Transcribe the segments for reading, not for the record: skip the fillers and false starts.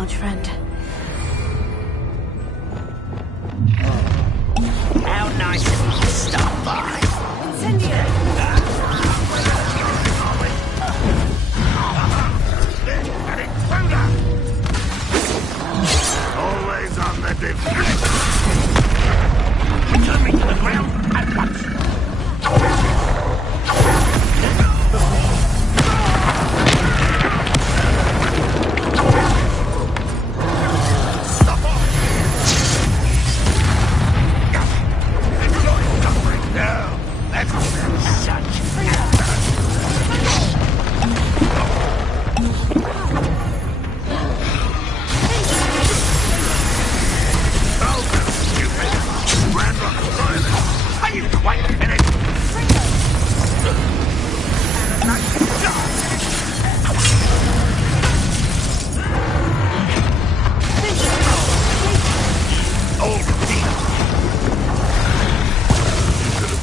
large friend. How nice of you to stop by. Always on the defense. Turn me to the ground at once.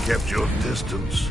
Kept your distance.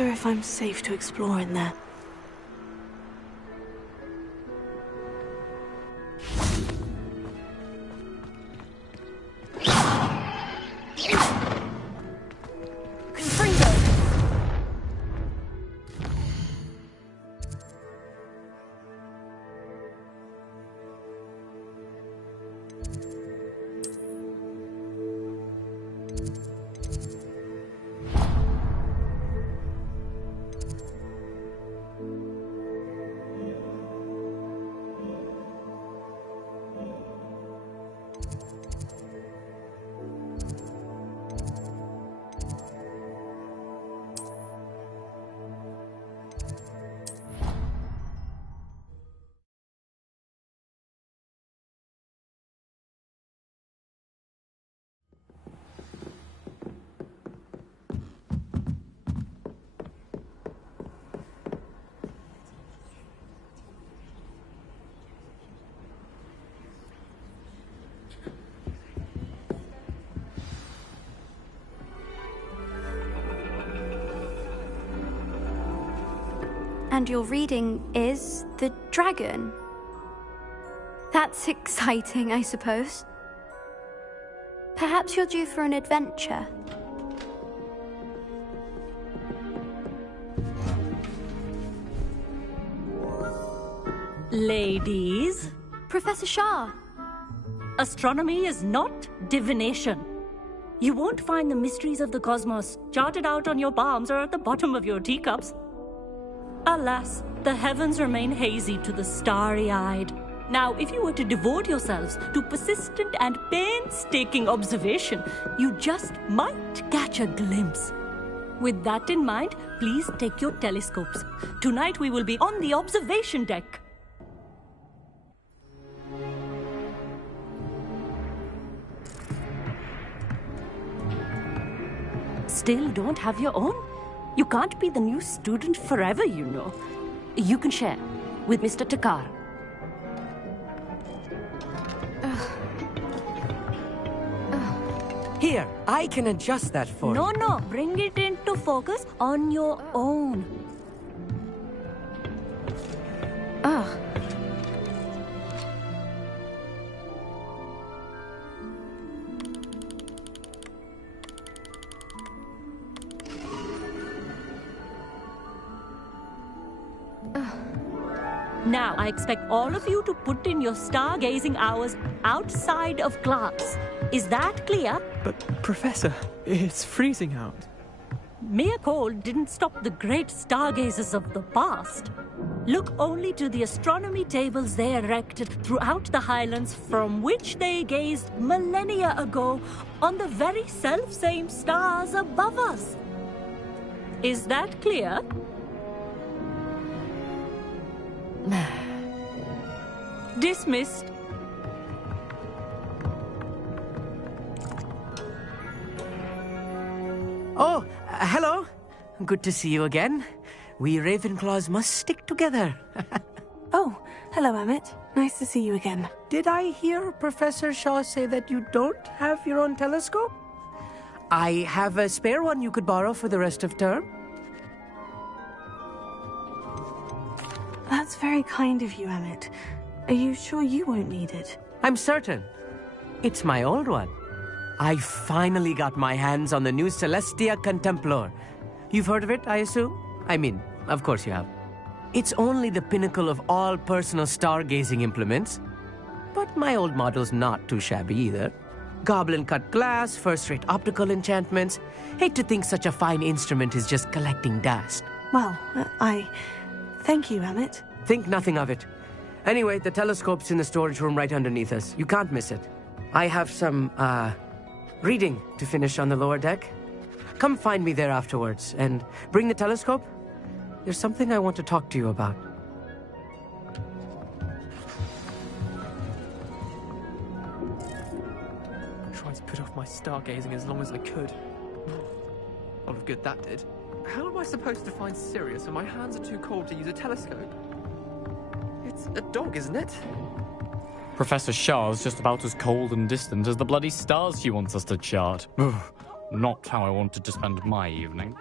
wonder if I'm safe to explore in there. And your reading is the dragon. That's exciting, I suppose. Perhaps you're due for an adventure. Ladies, Professor Shah. astronomy is not divination. You won't find the mysteries of the cosmos charted out on your palms or at the bottom of your teacups. Alas, the heavens remain hazy to the starry-eyed. Now, if you were to devote yourselves to persistent and painstaking observation, you just might catch a glimpse. With that in mind, please take your telescopes. Tonight we will be on the observation deck. Still don't have your own? You can't be the new student forever, you know. You can share with Mr. Takar. Here, I can adjust that for you. No, bring it into focus on your own. Now, I expect all of you to put in your stargazing hours outside of class. Is that clear? But, Professor, it's freezing out. Mere cold didn't stop the great stargazers of the past. Look only to the astronomy tables they erected throughout the highlands from which they gazed millennia ago on the very self-same stars above us. Is that clear? Dismissed. Oh, hello. Good to see you again. We Ravenclaws must stick together. Oh, hello, Emmett. Nice to see you again. Did I hear Professor Shaw say that you don't have your own telescope? I have a spare one you could borrow for the rest of term. That's very kind of you, Emmett. Are you sure you won't need it? I'm certain. It's my old one. I finally got my hands on the new Celestia Contemplor. You've heard of it, I assume? I mean, of course you have. It's only the pinnacle of all personal stargazing implements. But my old model's not too shabby either. Goblin-cut glass, first-rate optical enchantments. Hate to think such a fine instrument is just collecting dust. Well, thank you, Emmett. Think nothing of it. Anyway, the telescope's in the storage room right underneath us. You can't miss it. I have some, reading to finish on the lower deck. Come find me there afterwards, and bring the telescope. There's something I want to talk to you about. Tried to put off my stargazing as long as I could. All of good that did. How am I supposed to find Sirius when my hands are too cold to use a telescope? It's a dog, isn't it? Professor Shah's just about as cold and distant as the bloody stars she wants us to chart. Ugh, not how I wanted to spend my evening.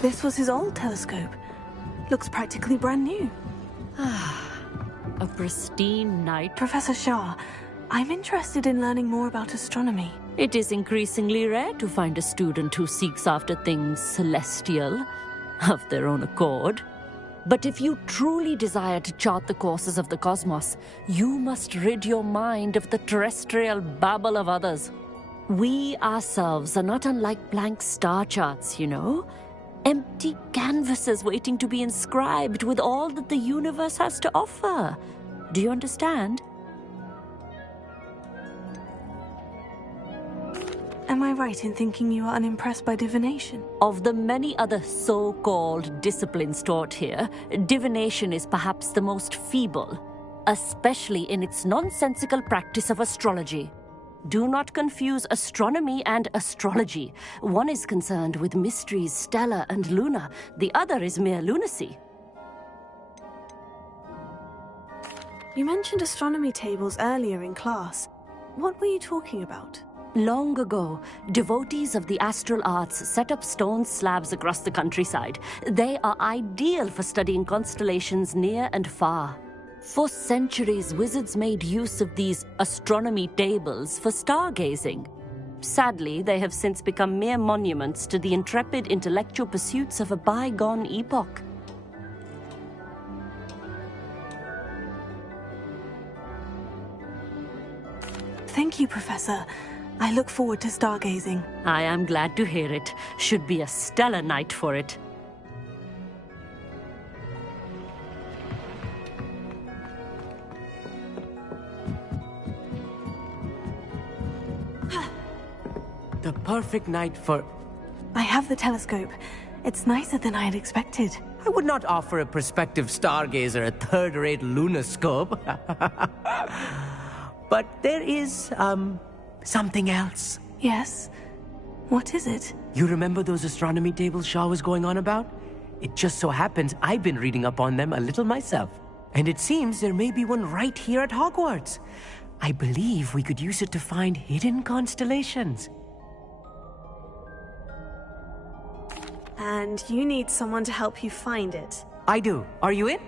This was his old telescope. Looks practically brand new. A pristine night. Professor Shah, I'm interested in learning more about astronomy. It is increasingly rare to find a student who seeks after things celestial of their own accord. But if you truly desire to chart the courses of the cosmos, you must rid your mind of the terrestrial babble of others. We ourselves are not unlike blank star charts, you know? Empty canvases waiting to be inscribed with all that the universe has to offer. Do you understand? Am I right in thinking you are unimpressed by divination? Of the many other so-called disciplines taught here, divination is perhaps the most feeble, especially in its nonsensical practice of astrology. Do not confuse astronomy and astrology. One is concerned with mysteries stellar and lunar. The other is mere lunacy. You mentioned astronomy tables earlier in class. What were you talking about? Long ago, devotees of the astral arts set up stone slabs across the countryside. They are ideal for studying constellations near and far. For centuries, wizards made use of these astronomy tables for stargazing. Sadly, they have since become mere monuments to the intrepid intellectual pursuits of a bygone epoch. Thank you, Professor. I look forward to stargazing. I am glad to hear it. Should be a stellar night for it. The perfect night for... I have the telescope. It's nicer than I had expected. I would not offer a prospective stargazer a third-rate lunoscope. But there is, something else. Yes? What is it? You remember those astronomy tables Shaw was going on about? It just so happens I've been reading up on them a little myself. And it seems there may be one right here at Hogwarts. I believe we could use it to find hidden constellations. And you need someone to help you find it. I do. Are you in?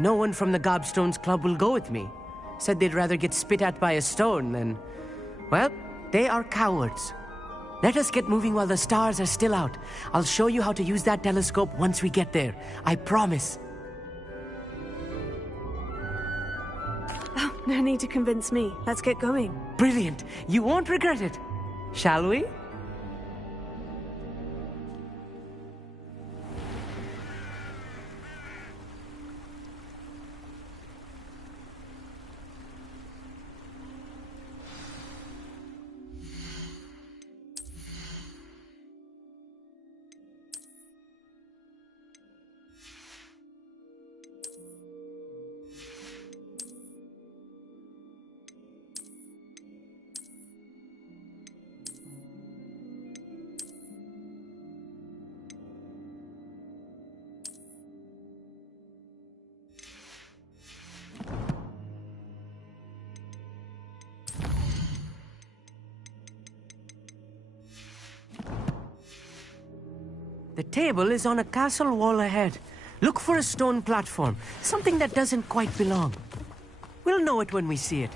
No one from the Gobstones Club will go with me. Said they'd rather get spit at by a stone than... Well, they are cowards. Let us get moving while the stars are still out. I'll show you how to use that telescope once we get there. I promise. Oh, no need to convince me. Let's get going. Brilliant. You won't regret it. Shall we? The table is on a castle wall ahead. Look for a stone platform, something that doesn't quite belong. We'll know it when we see it.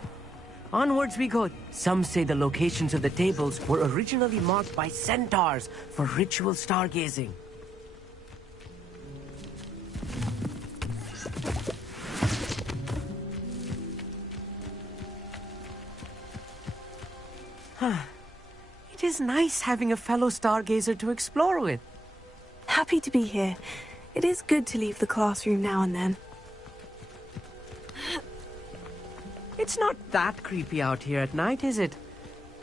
Onwards we go. Some say the locations of the tables were originally marked by centaurs for ritual stargazing. It is nice having a fellow stargazer to explore with. Happy to be here. It is good to leave the classroom now and then. It's not that creepy out here at night, is it?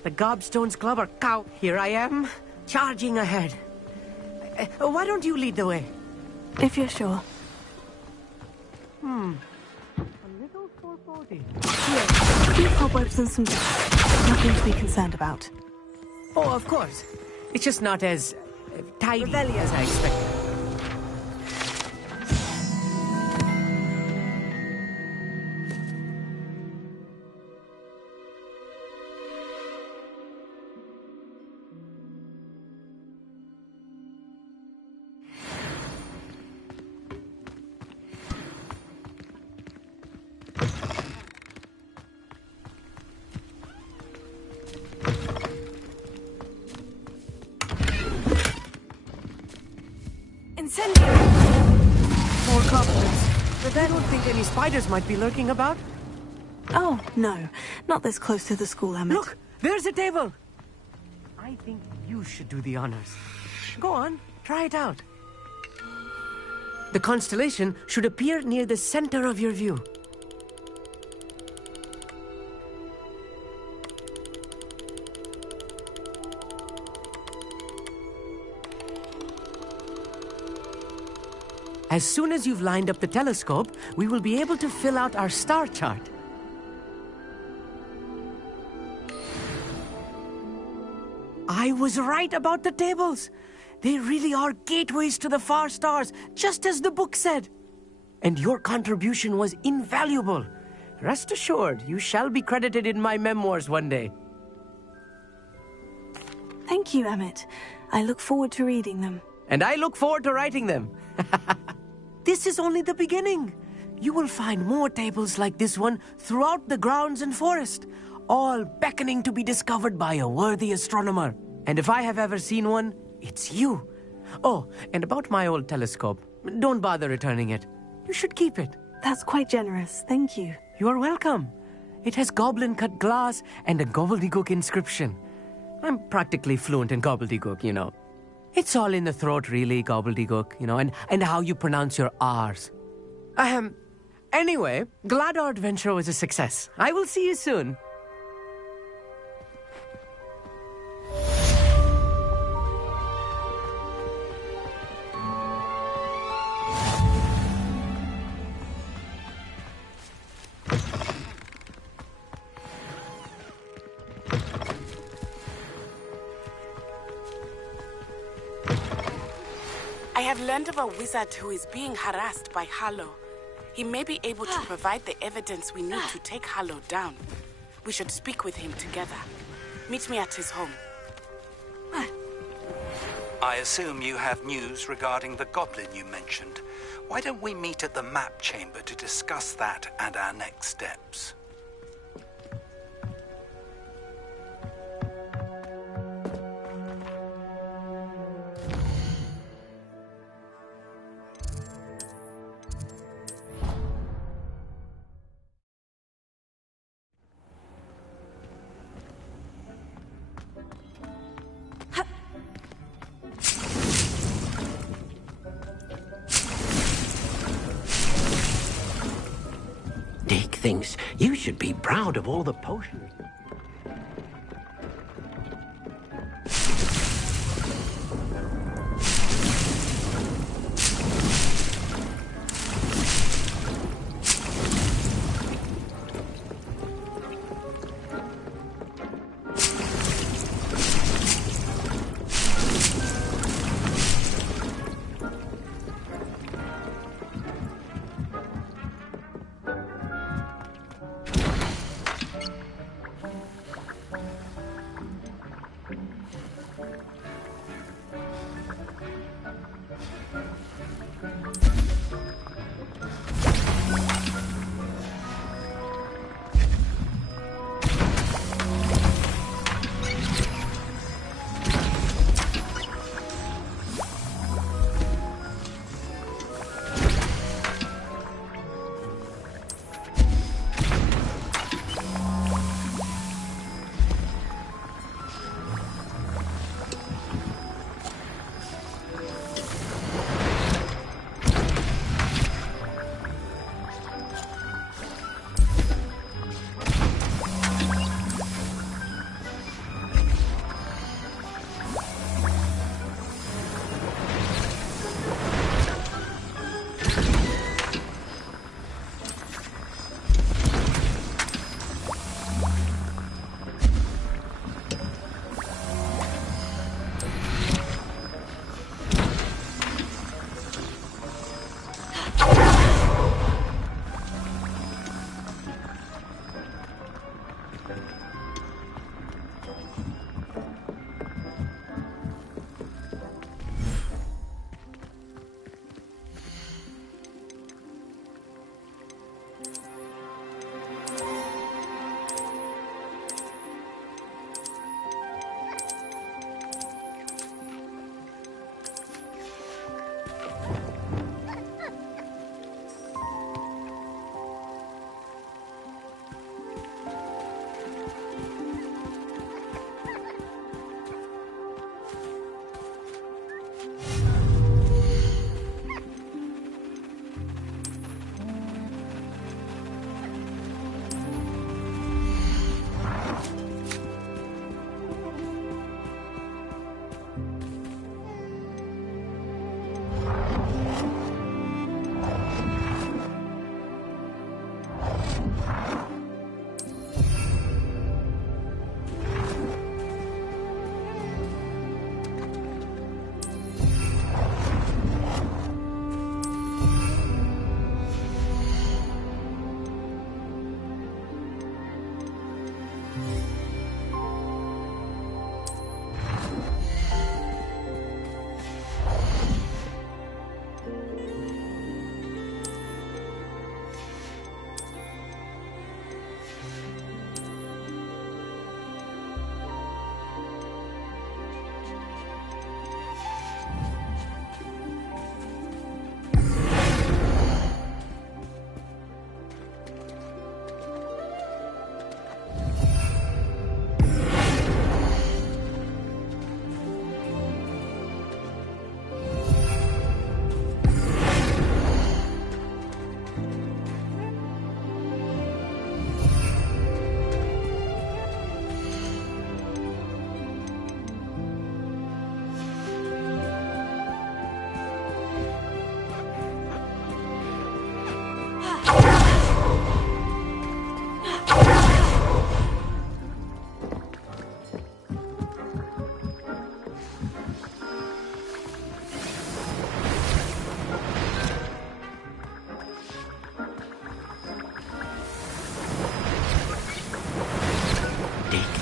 The Gobstones Club are cow. Here I am, charging ahead. Why don't you lead the way? If you're sure. A little foreboding. Here, a few cobwebs and some dust. Nothing to be concerned about. Oh, of course. It's just not as tidy as I expected. Incendio! More compliments. But I don't think any spiders might be lurking about. Oh, no. Not this close to the school, Emmett. Look! There's a table! I think you should do the honors. Go on, try it out. The constellation should appear near the center of your view. As soon as you've lined up the telescope, we will be able to fill out our star chart. I was right about the tables. They really are gateways to the far stars, just as the book said. And your contribution was invaluable. Rest assured, you shall be credited in my memoirs one day. Thank you, Emmett. I look forward to reading them. And I look forward to writing them. This is only the beginning. You will find more tables like this one throughout the grounds and forest, all beckoning to be discovered by a worthy astronomer. And if I have ever seen one, it's you. Oh, and about my old telescope, don't bother returning it. You should keep it. That's quite generous. Thank you. You are welcome. It has goblin-cut glass and a gobbledygook inscription. I'm practically fluent in gobbledygook, you know. It's all in the throat, really, gobbledygook, you know, and how you pronounce your R's. Anyway, glad our adventure was a success. I will see you soon. I have learned of a wizard who is being harassed by Harlow. He may be able to provide the evidence we need to take Harlow down. We should speak with him together. Meet me at his home. I assume you have news regarding the goblin you mentioned. Why don't we meet at the map chamber to discuss that and our next steps? Dick thinks you should be proud of all the potions.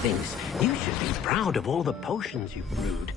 Thinks you should be proud of all the potions you've brewed.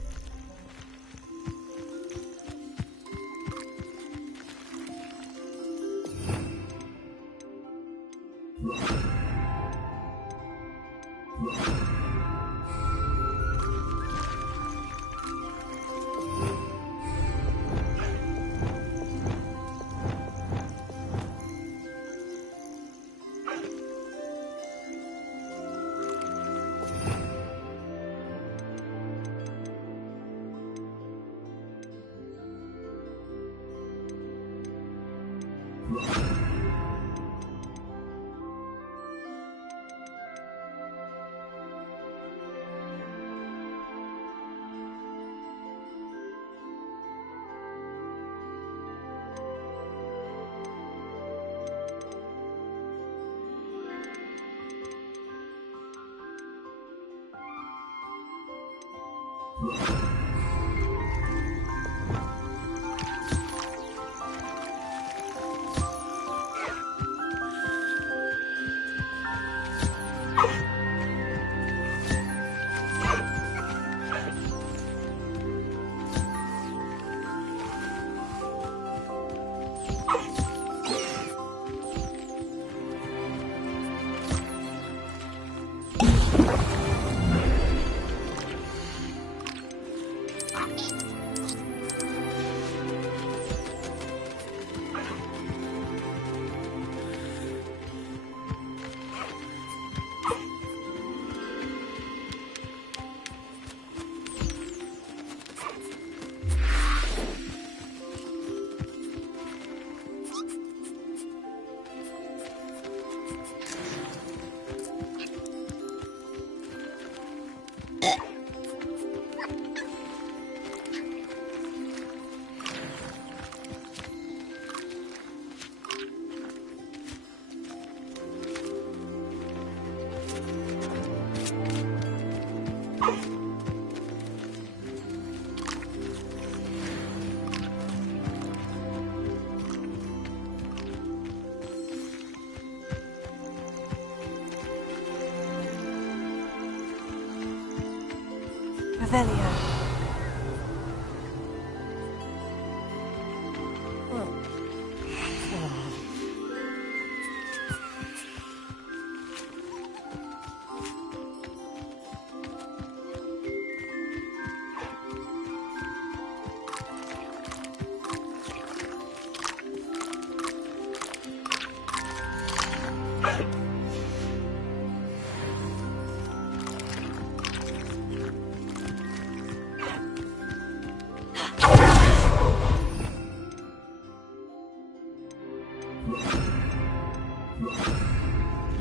Revelio.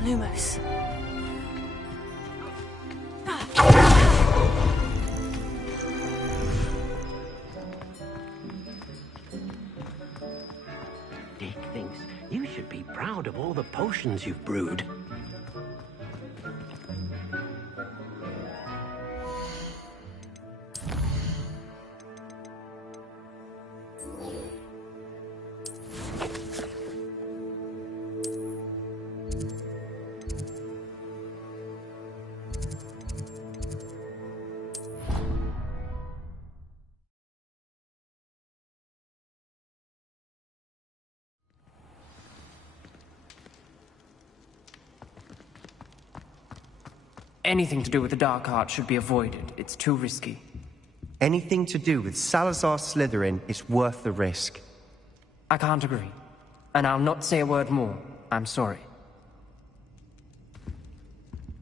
Lumos. Dick thinks you should be proud of all the potions you've brewed. Anything to do with the dark arts should be avoided. It's too risky. Anything to do with Salazar Slytherin is worth the risk. I can't agree. And I'll not say a word more. I'm sorry.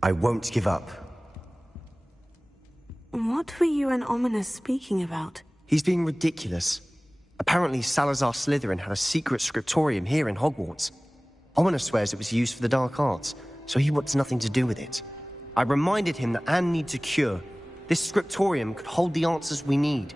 I won't give up. What were you and Ominous speaking about? He's being ridiculous. Apparently Salazar Slytherin had a secret scriptorium here in Hogwarts. Ominous swears it was used for the dark arts, so he wants nothing to do with it. I reminded him that Anne needs a cure. This scriptorium could hold the answers we need.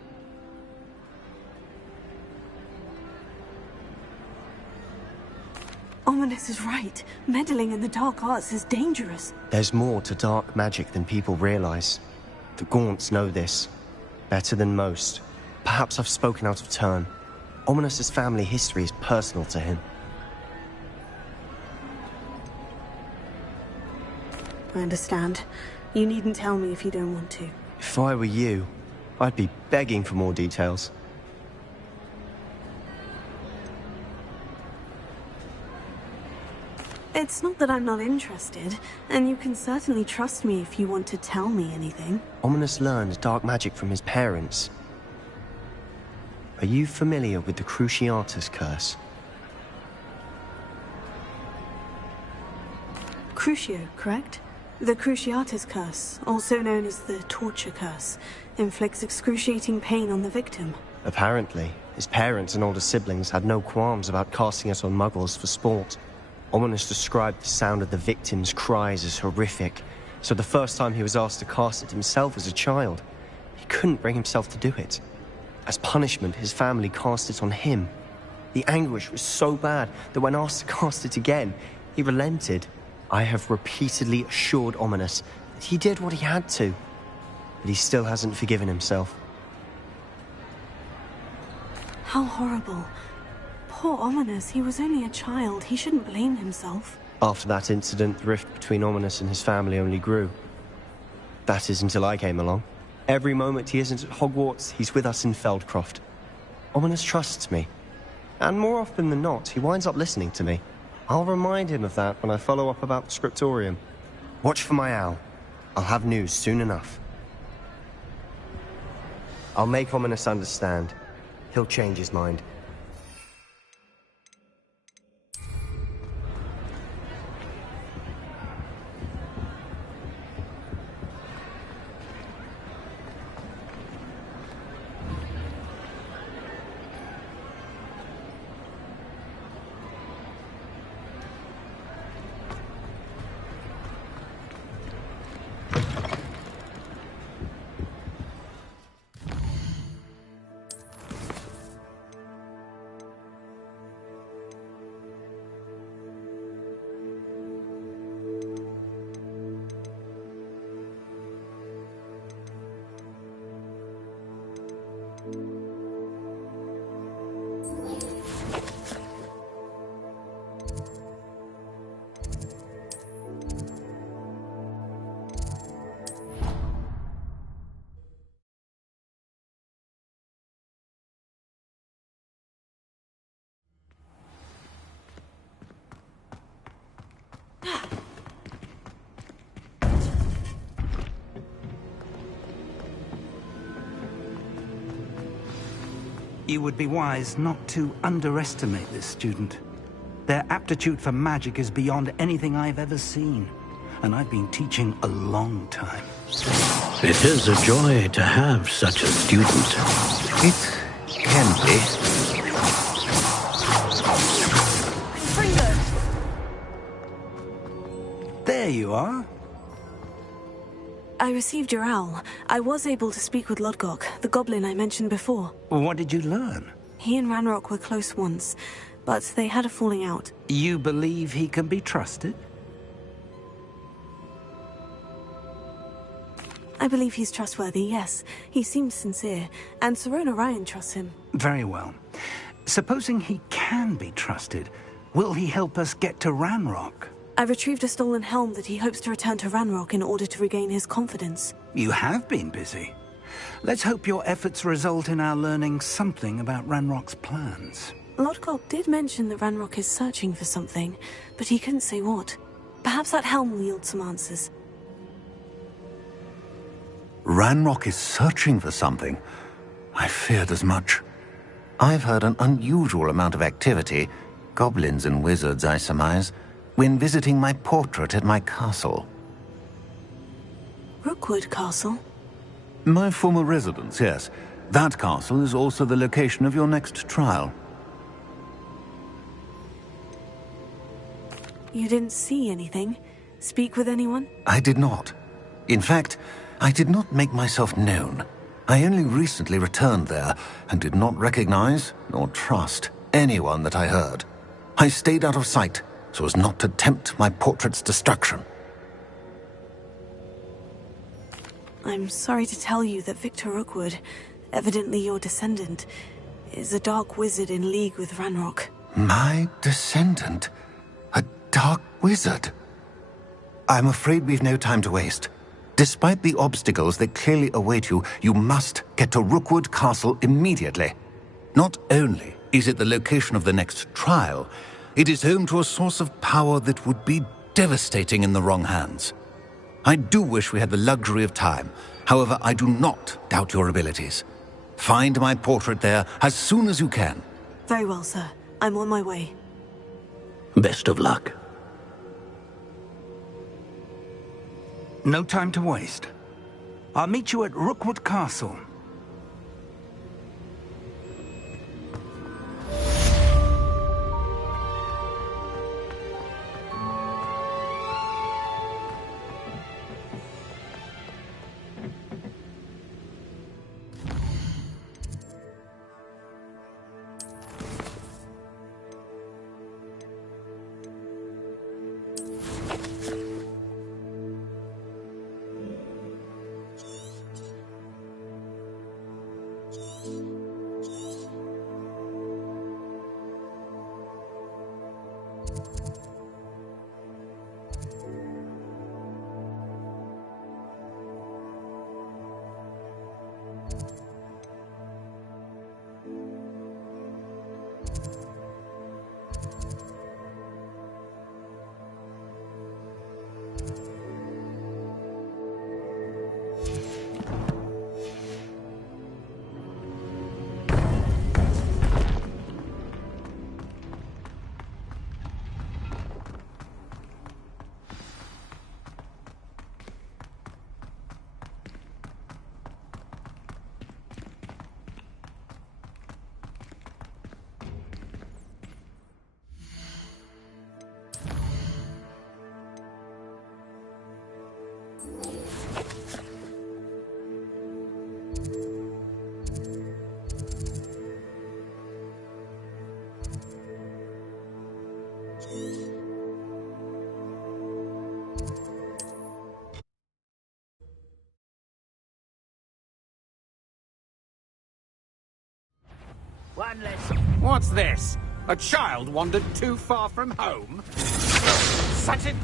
Ominous is right. Meddling in the dark arts is dangerous. There's more to dark magic than people realize. The Gaunts know this. Better than most. Perhaps I've spoken out of turn. Ominous's family history is personal to him. I understand. You needn't tell me if you don't want to. If I were you, I'd be begging for more details. It's not that I'm not interested, and you can certainly trust me if you want to tell me anything. Ominous learned dark magic from his parents. Are you familiar with the Cruciatus Curse? Crucio, correct? The Cruciatus Curse, also known as the Torture Curse, inflicts excruciating pain on the victim. Apparently, his parents and older siblings had no qualms about casting it on muggles for sport. Ominous described the sound of the victim's cries as horrific, so the first time he was asked to cast it himself as a child, he couldn't bring himself to do it. As punishment, his family cast it on him. The anguish was so bad that when asked to cast it again, he relented. I have repeatedly assured Ominous that he did what he had to, but he still hasn't forgiven himself. How horrible. Poor Ominous, he was only a child. He shouldn't blame himself. After that incident, the rift between Ominous and his family only grew. That is until I came along. Every moment he isn't at Hogwarts, he's with us in Feldcroft. Ominous trusts me. And more often than not, he winds up listening to me. I'll remind him of that when I follow up about the scriptorium. Watch for my owl. I'll have news soon enough. I'll make Ominous understand. He'll change his mind. You would be wise not to underestimate this student. Their aptitude for magic is beyond anything I've ever seen, and I've been teaching a long time. It is a joy to have such a student. It can be. There you are. I received your owl. I was able to speak with Lodgok, the goblin I mentioned before. What did you learn? He and Ranrock were close once, but they had a falling out. You believe he can be trusted? I believe he's trustworthy, yes. He seems sincere, and Sirona Ryan trusts him. Very well. Supposing he can be trusted, will he help us get to Ranrock? I retrieved a stolen helm that he hopes to return to Ranrock in order to regain his confidence. You have been busy. Let's hope your efforts result in our learning something about Ranrock's plans. Lodgok did mention that Ranrock is searching for something, but he couldn't say what. Perhaps that helm will yield some answers. Ranrock is searching for something. I feared as much. I've heard an unusual amount of activity, goblins and wizards, I surmise, when visiting my portrait at my castle. Rookwood Castle? My former residence, yes. That castle is also the location of your next trial. You didn't see anything? Speak with anyone? I did not. In fact, I did not make myself known. I only recently returned there and did not recognize nor trust anyone that I heard. I stayed out of sight so as not to tempt my portrait's destruction. I'm sorry to tell you that Victor Rookwood, evidently your descendant, is a dark wizard in league with Ranrock. My descendant? A dark wizard? I'm afraid we've no time to waste. Despite the obstacles that clearly await you, you must get to Rookwood Castle immediately. Not only is it the location of the next trial, it is home to a source of power that would be devastating in the wrong hands. I do wish we had the luxury of time. However, I do not doubt your abilities. Find my portrait there as soon as you can. Very well, sir. I'm on my way. Best of luck. No time to waste. I'll meet you at Rookwood Castle. What's this? A child wandered too far from home? Such it!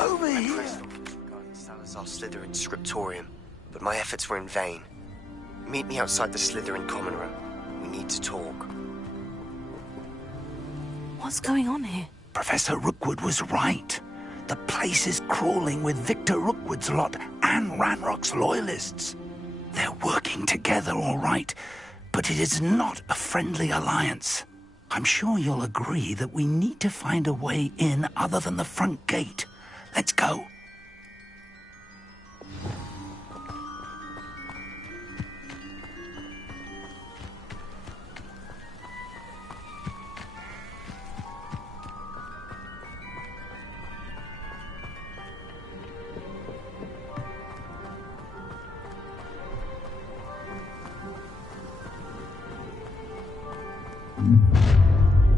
Over I here! pressed offers regarding Salazar's Slytherin scriptorium, but my efforts were in vain. Meet me outside the Slytherin common room. We need to talk. What's going on here? Professor Rookwood was right. The place is crawling with Victor Rookwood's lot and Ranrock's loyalists. They're working together, all right, but it is not a friendly alliance. I'm sure you'll agree that we need to find a way in other than the front gate. Let's go.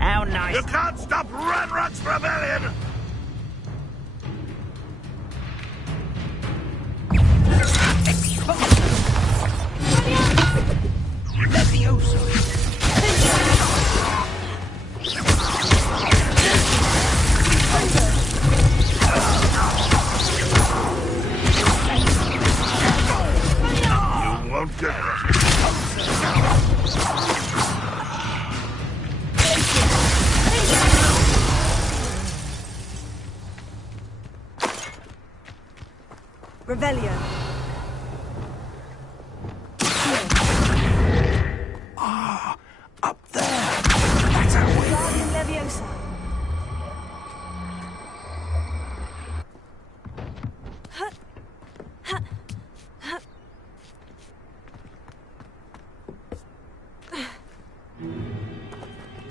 How nice. You can't stop Ranrock's rebellion! You won't get it. Revelio. Up there. That's our way. Guardian Leviosa.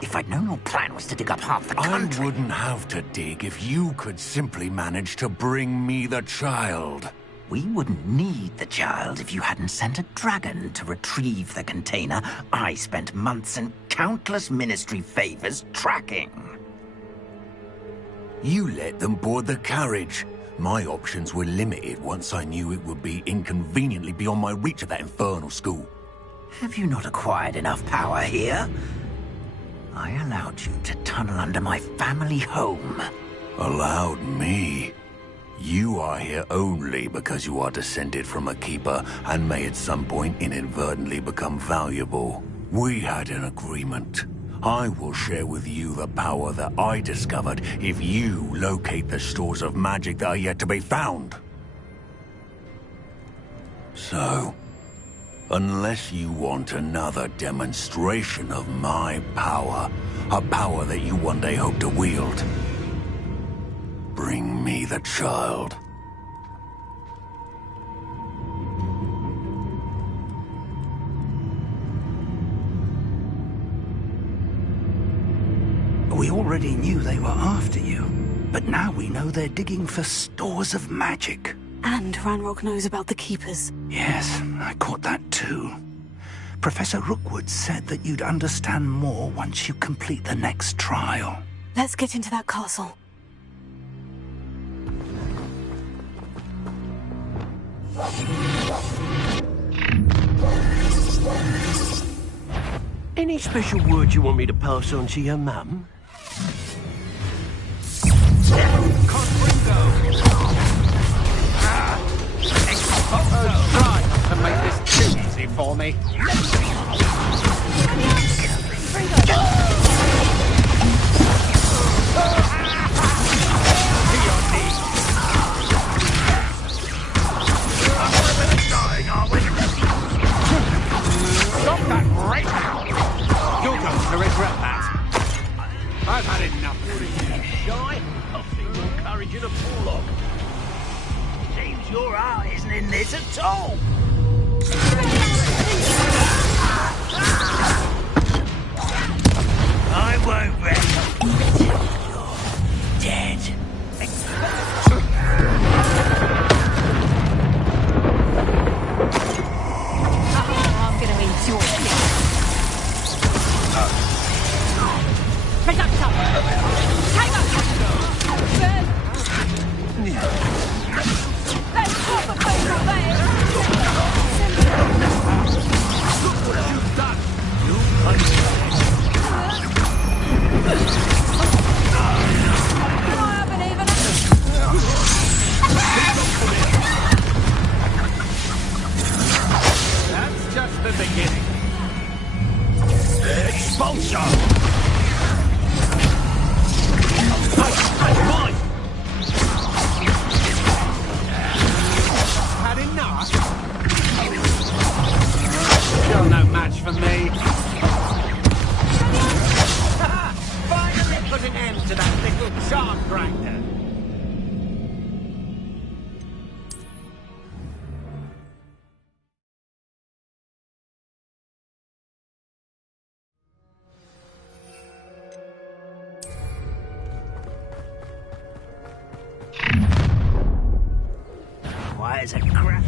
If I'd known your plan was to dig up half the country... I wouldn't have to dig if you could simply manage to bring me the child. We wouldn't need the child if you hadn't sent a dragon to retrieve the container I spent months and countless ministry favors tracking. You let them board the carriage. My options were limited once I knew it would be inconveniently beyond my reach at that infernal school. Have you not acquired enough power here? I allowed you to tunnel under my family home. Allowed me? You are here only because you are descended from a keeper and may at some point inadvertently become valuable. We had an agreement. I will share with you the power that I discovered if you locate the stores of magic that are yet to be found. So, unless you want another demonstration of my power, a power that you one day hope to wield, bring me the child. We already knew they were after you, but now we know they're digging for stores of magic. And Ranrock knows about the Keepers. Yes, I caught that too. Professor Rookwood said that you'd understand more once you complete the next trial. Let's get into that castle. Any special word you want me to pass on to your mum? Try to make this too easy for me. Stop that right now! You're going to regret that. I've had enough of you. Shy? I've seen your courage in a forelock. Seems your heart isn't in this at all. I won't rest until you're dead. I'm gonna enjoy this. Let's pop a baseball bat!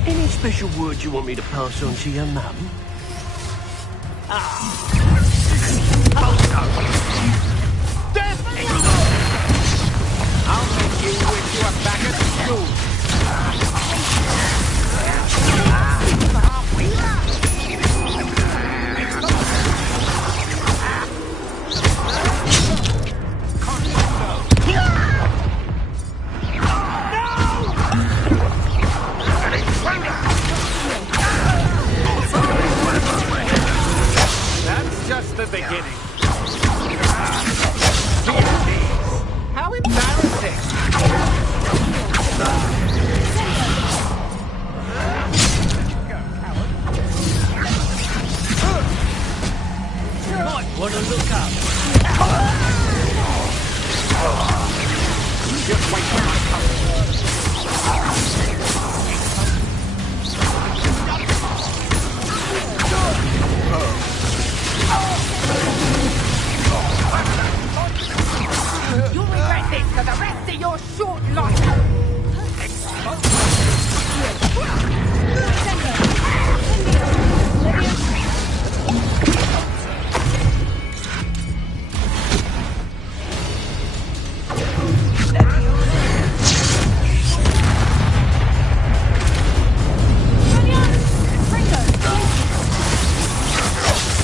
Any special words you want me to pass on to your mum? Death! I'll make you wish you were back at school. That's just the beginning. How embarrassing! Might want to look up. Just wait till I come. You'll regret this for the rest of your short life.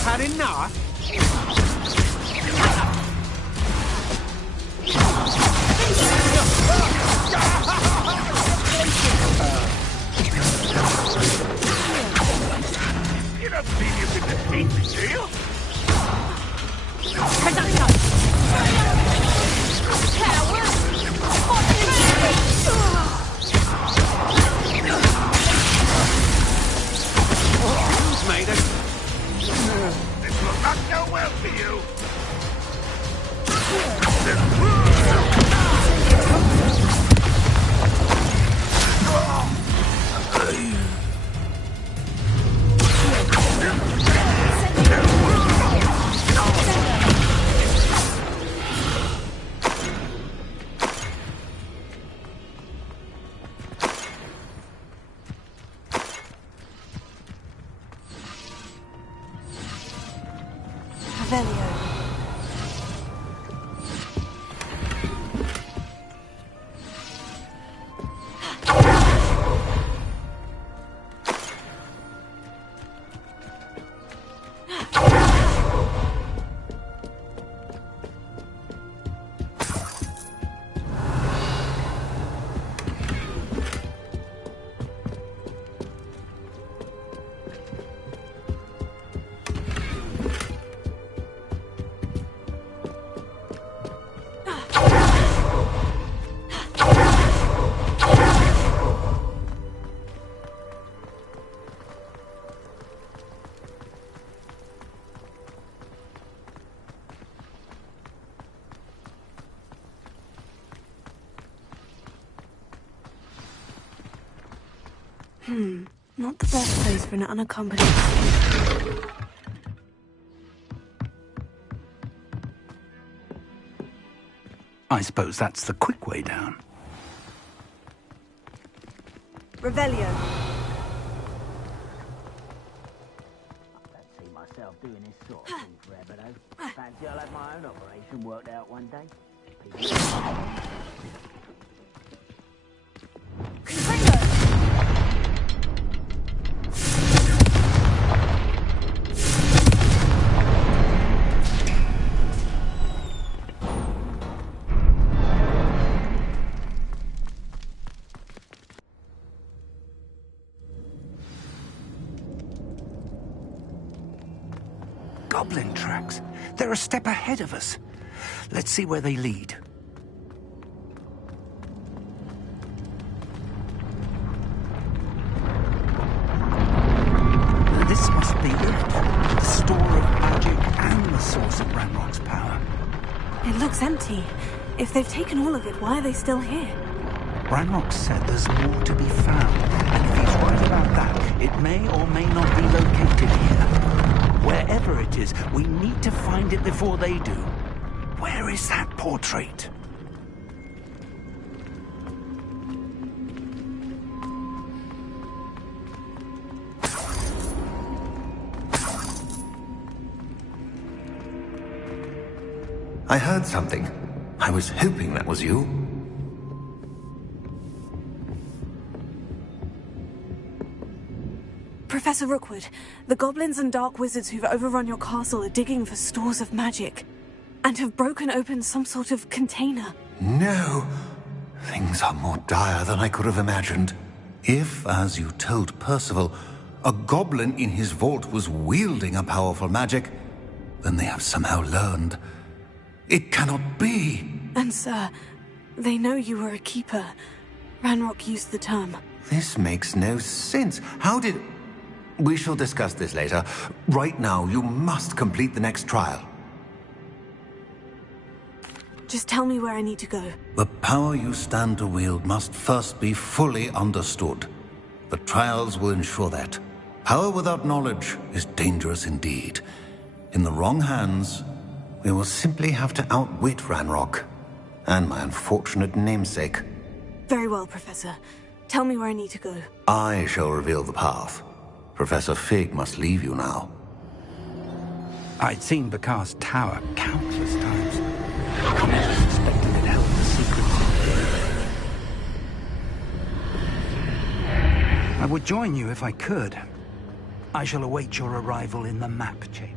Had enough? You don't believe you can defeat me, do you? Who's made it? This will not go well for you. Revelio. Not the best place for an unaccompanied student. I suppose that's the quick way down. Revelio. I don't see myself doing this sort of thing forever, though. Fancy I'll have my own operation worked out one day. Goblin tracks. They're a step ahead of us. Let's see where they lead. This must be it. The store of magic and the source of Ranrock's power. It looks empty. If they've taken all of it, why are they still here? Ranrock said there's more to be found, and if he's right about that, it may or may not be located here. Wherever it is, we need to find it before they do. Where is that portrait? I heard something. I was hoping that was you. Professor Rookwood, the goblins and dark wizards who've overrun your castle are digging for stores of magic, and have broken open some sort of container. No. Things are more dire than I could have imagined. If, as you told Percival, a goblin in his vault was wielding a powerful magic, then they have somehow learned. It cannot be. And sir, they know you were a keeper. Ranrock used the term. This makes no sense. How did... We shall discuss this later. Right now, you must complete the next trial. Just tell me where I need to go. The power you stand to wield must first be fully understood. The trials will ensure that. Power without knowledge is dangerous indeed. In the wrong hands, we will simply have to outwit Ranrock and my unfortunate namesake. Very well, Professor. Tell me where I need to go. I shall reveal the path. Professor Fig must leave you now. I'd seen Bakar's tower countless times. I never suspected it held the secrets. I would join you if I could. I shall await your arrival in the map chamber.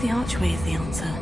The archway is the answer.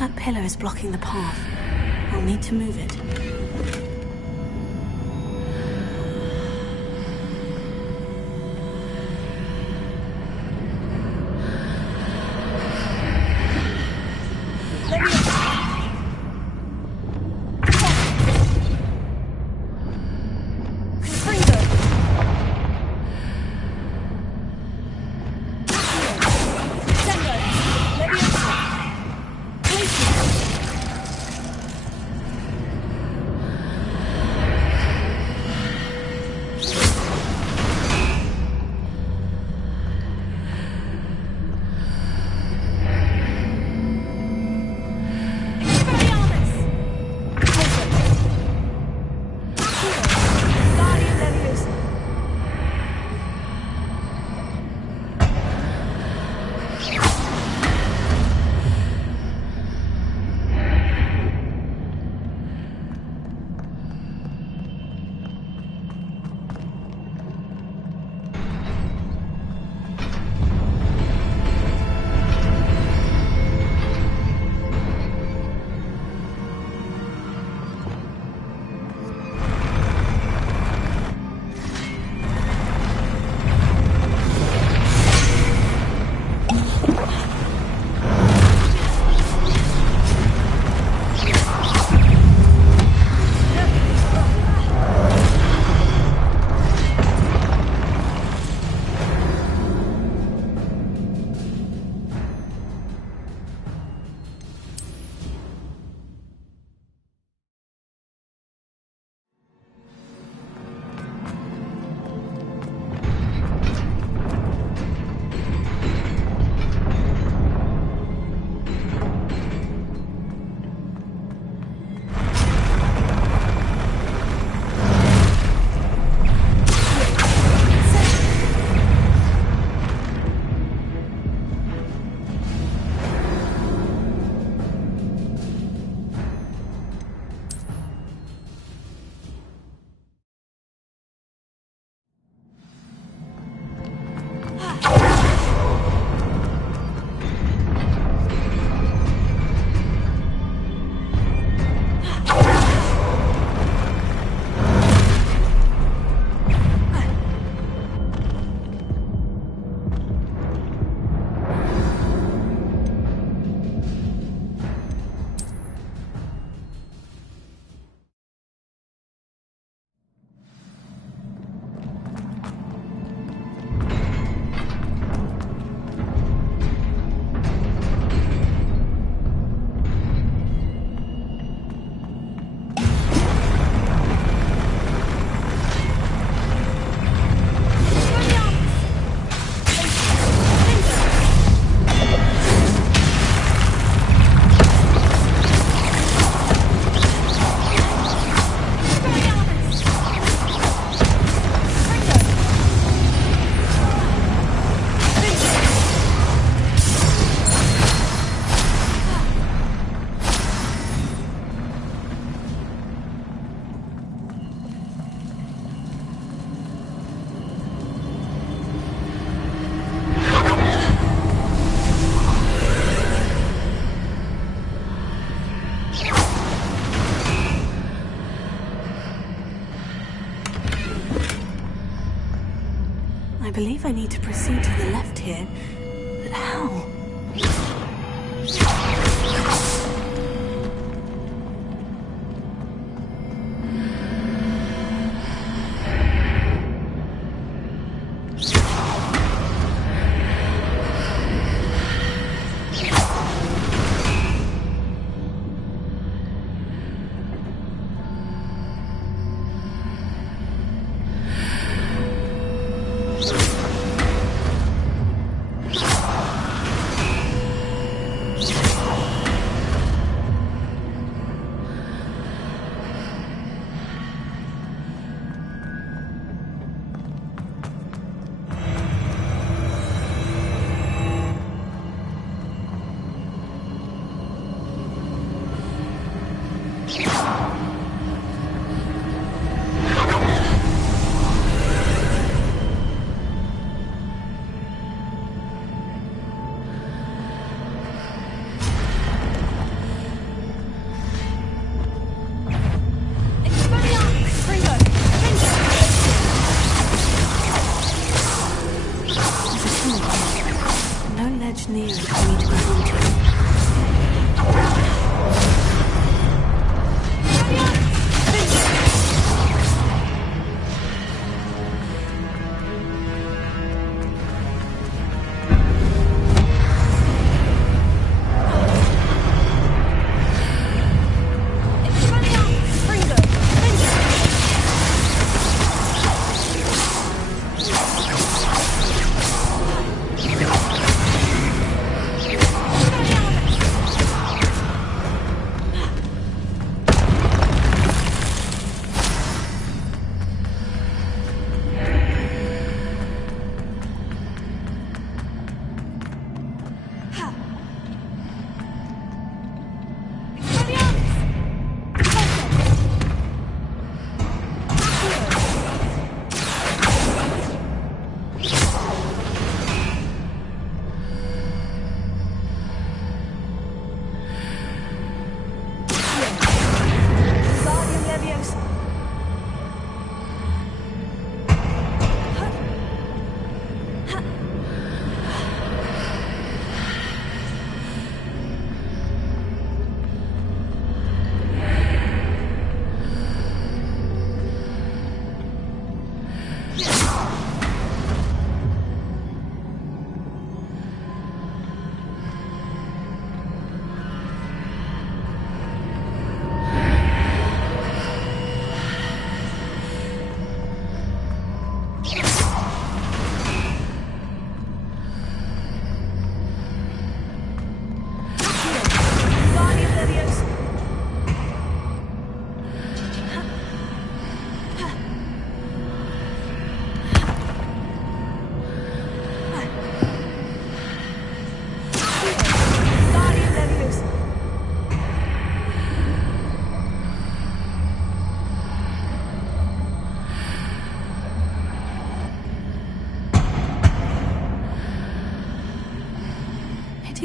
That pillar is blocking the path. I'll need to move it. believe I need to proceed to the left here. But how? Near for me to go home to.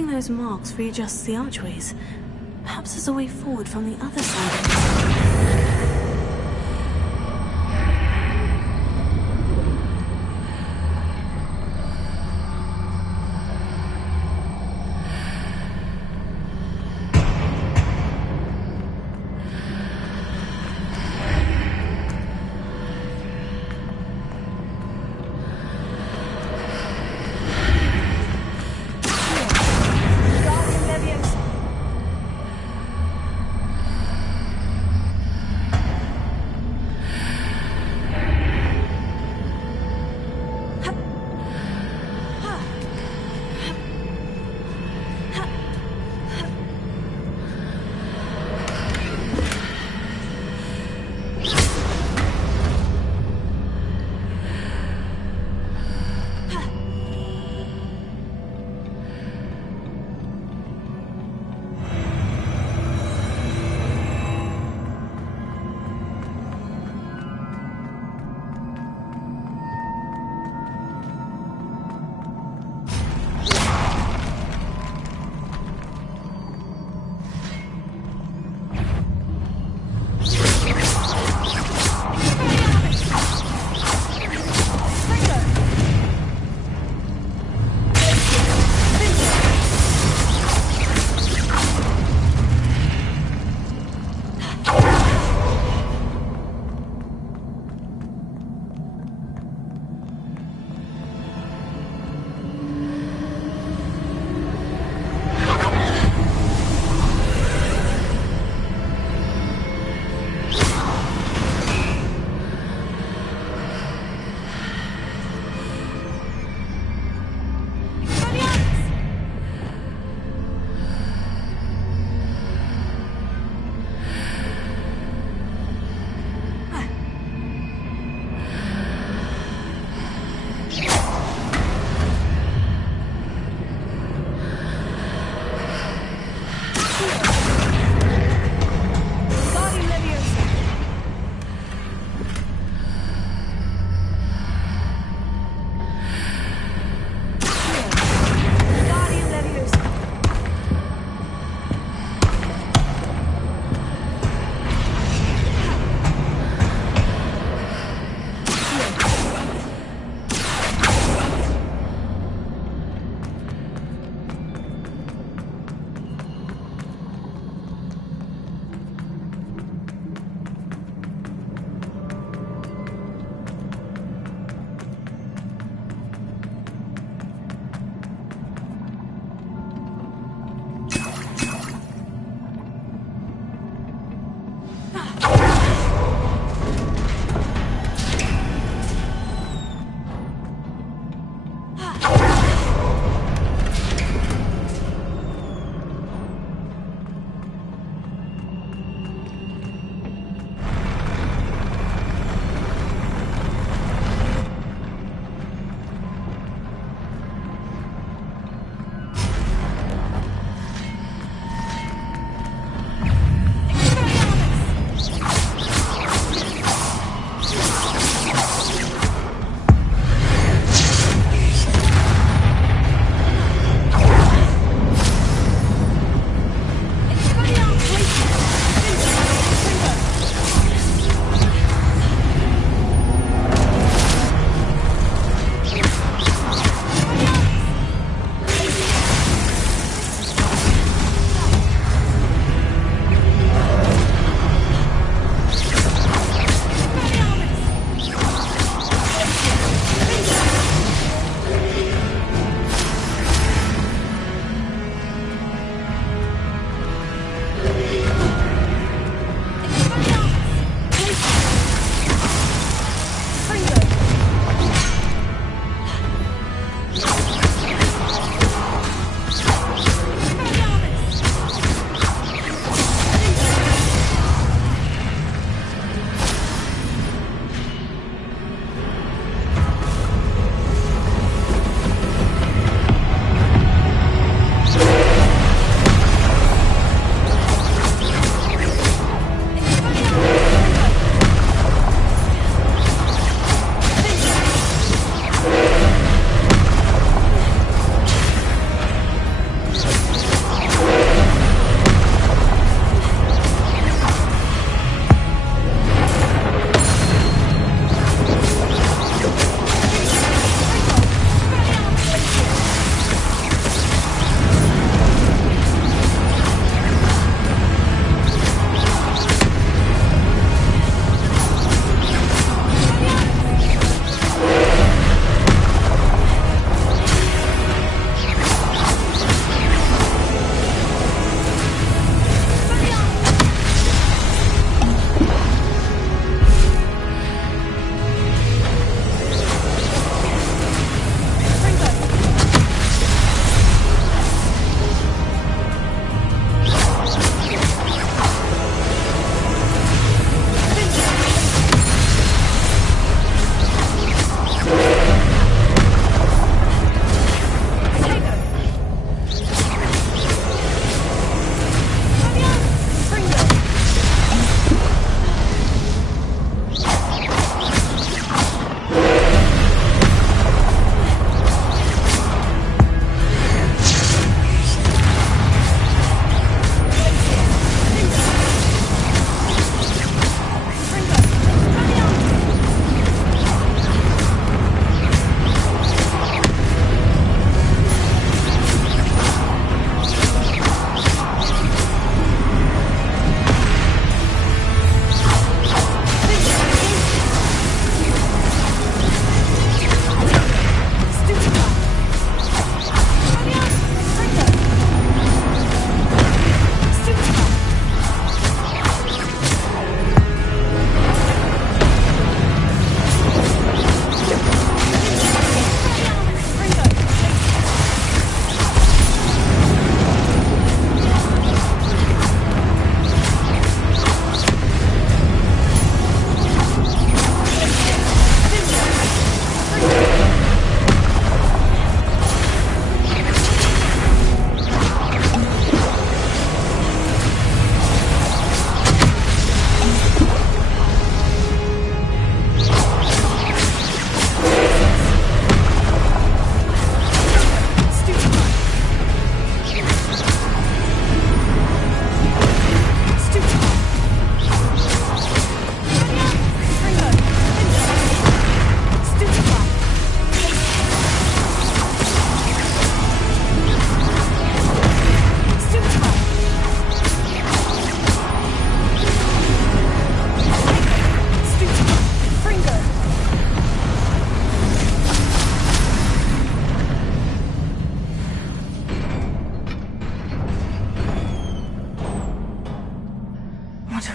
Those marks readjusts the archways. Perhaps there's a way forward from the other side of this.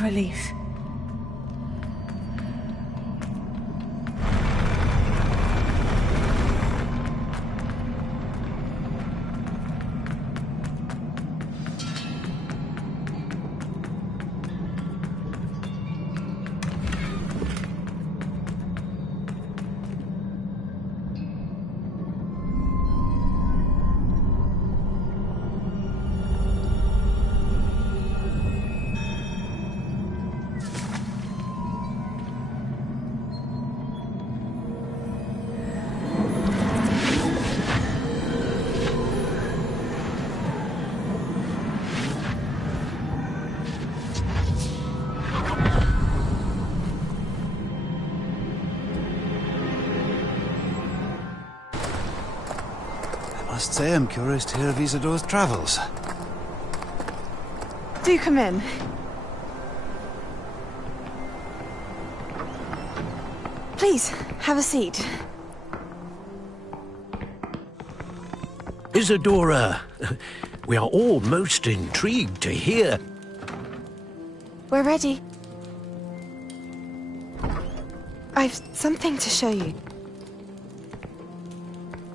relief. I must say I'm curious to hear of Isadore's travels. Do come in. Please, have a seat. Isadora, we are all most intrigued to hear. We're ready. I've something to show you.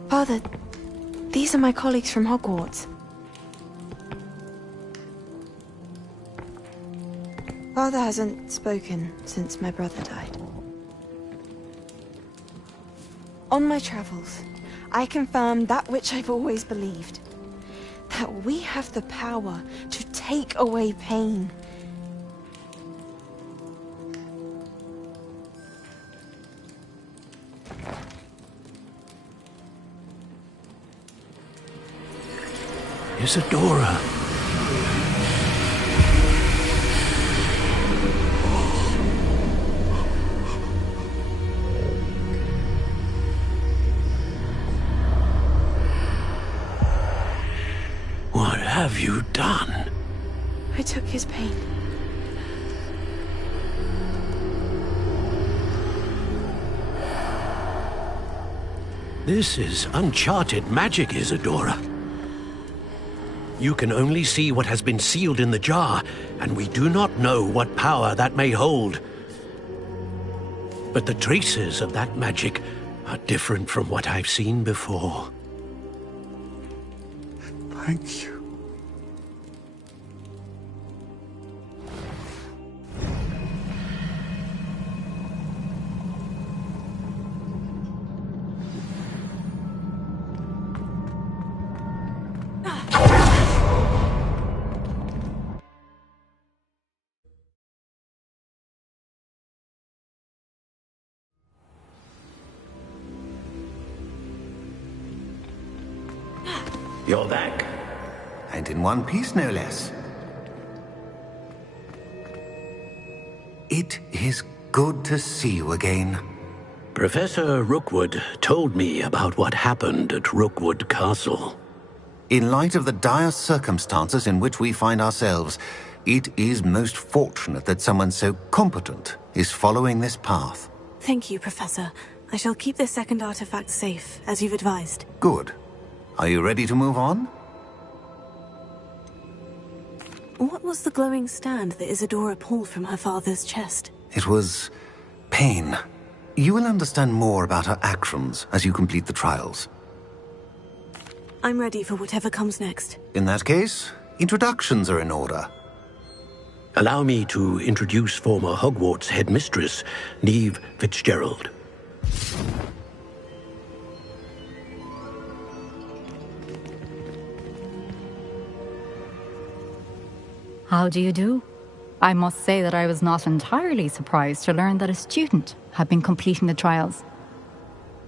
Father, these are my colleagues from Hogwarts. Father hasn't spoken since my brother died. On my travels, I confirmed that which I've always believed. That we have the power to take away pain. Isadora. What have you done? I took his pain. This is uncharted magic, Isadora. You can only see what has been sealed in the jar, and we do not know what power that may hold. But the traces of that magic are different from what I've seen before. Thank you. You're back. And in one piece, no less. It is good to see you again. Professor Rookwood told me about what happened at Rookwood Castle. In light of the dire circumstances in which we find ourselves, it is most fortunate that someone so competent is following this path. Thank you, Professor. I shall keep this second artifact safe, as you've advised. Good. Are you ready to move on? What was the glowing stand that Isadora pulled from her father's chest? It was pain. You will understand more about her actions as you complete the trials. I'm ready for whatever comes next. In that case, introductions are in order. Allow me to introduce former Hogwarts headmistress, Neve Fitzgerald. How do you do? I must say that I was not entirely surprised to learn that a student had been completing the trials.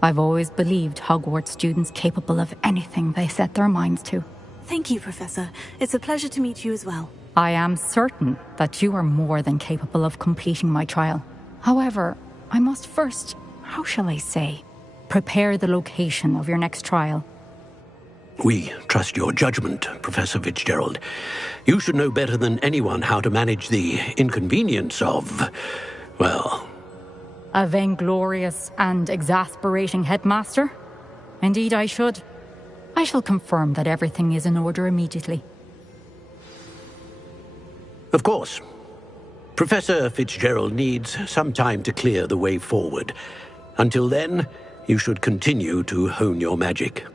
I've always believed Hogwarts students capable of anything they set their minds to. Thank you, Professor. It's a pleasure to meet you as well. I am certain that you are more than capable of completing my trial. However, I must first, how shall I say, prepare the location of your next trial. We trust your judgment, Professor Fitzgerald. You should know better than anyone how to manage the inconvenience of, well... A vainglorious and exasperating headmaster? Indeed I should. I shall confirm that everything is in order immediately. Of course. Professor Fitzgerald needs some time to clear the way forward. Until then, you should continue to hone your magic.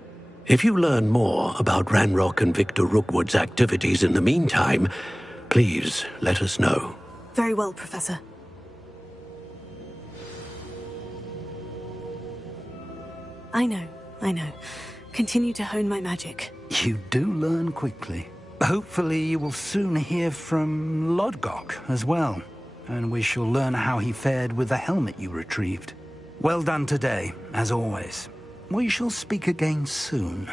If you learn more about Ranrock and Victor Rookwood's activities in the meantime, please let us know. Very well, Professor. I know. Continue to hone my magic. You do learn quickly. Hopefully you will soon hear from Lodgok as well, and we shall learn how he fared with the helmet you retrieved. Well done today, as always. We shall speak again soon.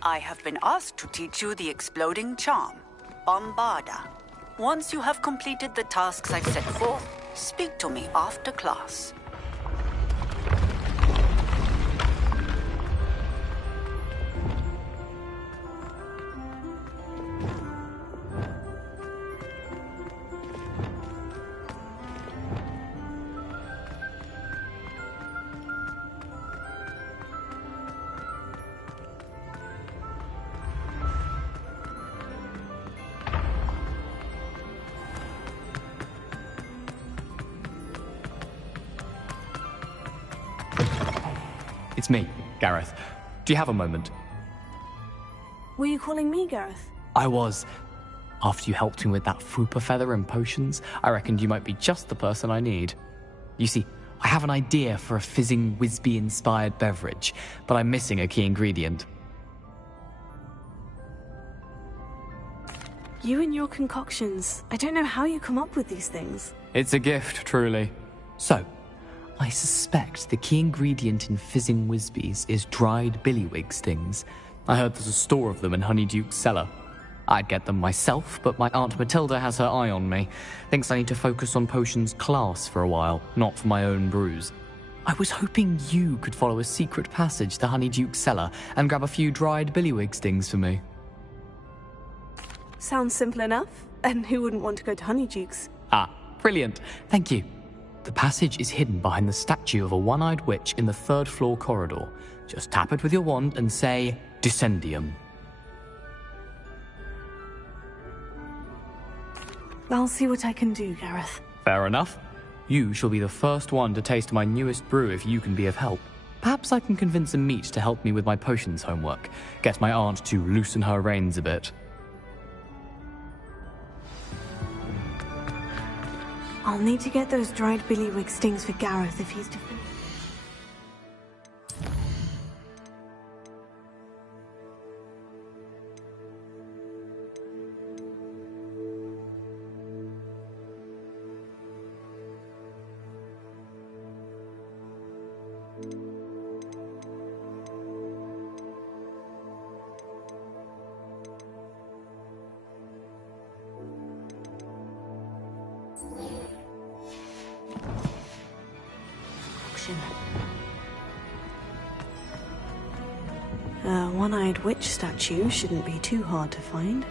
I have been asked to teach you the exploding charm, Bombarda. Once you have completed the tasks I've set forth, speak to me after class. It's me, Gareth. Do you have a moment? Were you calling me, Gareth? I was. After you helped me with that Fupa feather and potions, I reckoned you might be just the person I need. You see, I have an idea for a fizzing Whizbee-inspired beverage, but I'm missing a key ingredient. You and your concoctions. I don't know how you come up with these things. It's a gift, truly. So, I suspect the key ingredient in fizzing Whizbees is dried billywig stings. I heard there's a store of them in Honeyduke's cellar. I'd get them myself, but my Aunt Matilda has her eye on me. Thinks I need to focus on potions class for a while, not for my own brews. I was hoping you could follow a secret passage to Honeyduke's cellar and grab a few dried billywig stings for me. Sounds simple enough. And who wouldn't want to go to Honeyduke's? Ah, brilliant. Thank you. The passage is hidden behind the statue of a one-eyed witch in the third-floor corridor. Just tap it with your wand and say, Descendium. I'll see what I can do, Gareth. Fair enough. You shall be the first one to taste my newest brew if you can be of help. Perhaps I can convince a meat to help me with my potions homework. Get my aunt to loosen her reins a bit. I'll need to get those dried billywig stings for Gareth if he's to... A one-eyed witch statue shouldn't be too hard to find.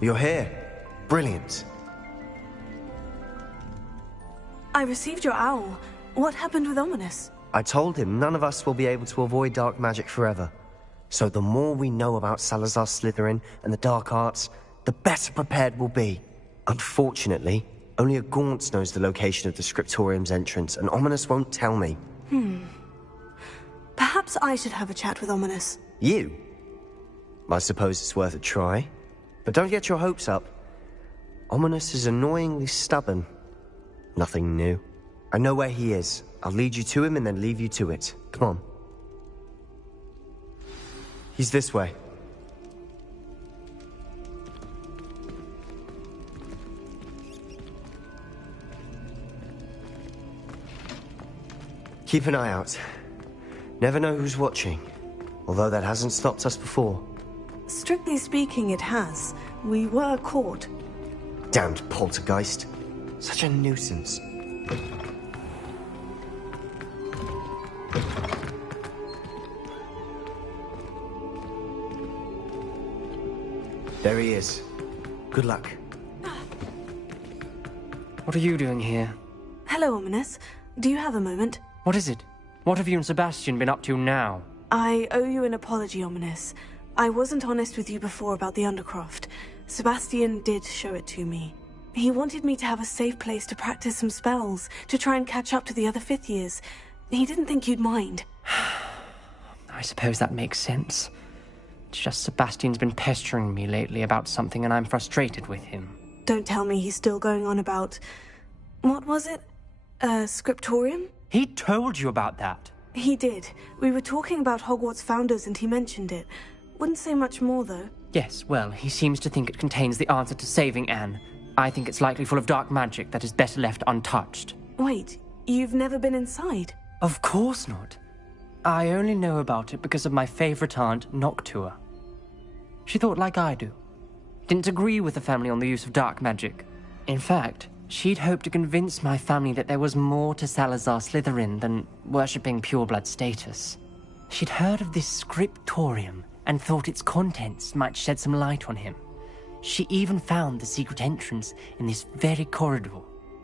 You're here. Brilliant. I received your owl. What happened with Ominous? I told him none of us will be able to avoid dark magic forever. So the more we know about Salazar Slytherin and the dark arts, the better prepared we'll be. Unfortunately, only a Gaunt knows the location of the Scriptorium's entrance, and Ominous won't tell me. Perhaps I should have a chat with Ominous. You? I suppose it's worth a try. But don't get your hopes up. Ominous is annoyingly stubborn. Nothing new. I know where he is. I'll lead you to him and then leave you to it. Come on. He's this way. Keep an eye out. Never know who's watching. Although that hasn't stopped us before. Strictly speaking, it has. We were caught. Damned poltergeist. Such a nuisance. There he is. Good luck. What are you doing here? Hello, Ominous. Do you have a moment? What is it? What have you and Sebastian been up to now? I owe you an apology, Ominous. I wasn't honest with you before about the Undercroft. Sebastian did show it to me. He wanted me to have a safe place to practice some spells, to try and catch up to the other fifth years. He didn't think you'd mind. I suppose that makes sense. It's just Sebastian's been pestering me lately about something and I'm frustrated with him. Don't tell me he's still going on about... What was it? Scriptorium? He told you about that. He did. We were talking about Hogwarts founders and he mentioned it. Wouldn't say much more, though. Yes, well, he seems to think it contains the answer to saving Anne. I think it's likely full of dark magic that is better left untouched. Wait, you've never been inside? Of course not. I only know about it because of my favorite aunt, Noctua. She thought like I do. Didn't agree with the family on the use of dark magic. In fact, she'd hoped to convince my family that there was more to Salazar Slytherin than worshipping pureblood status. She'd heard of this scriptorium and thought its contents might shed some light on him. She even found the secret entrance in this very corridor.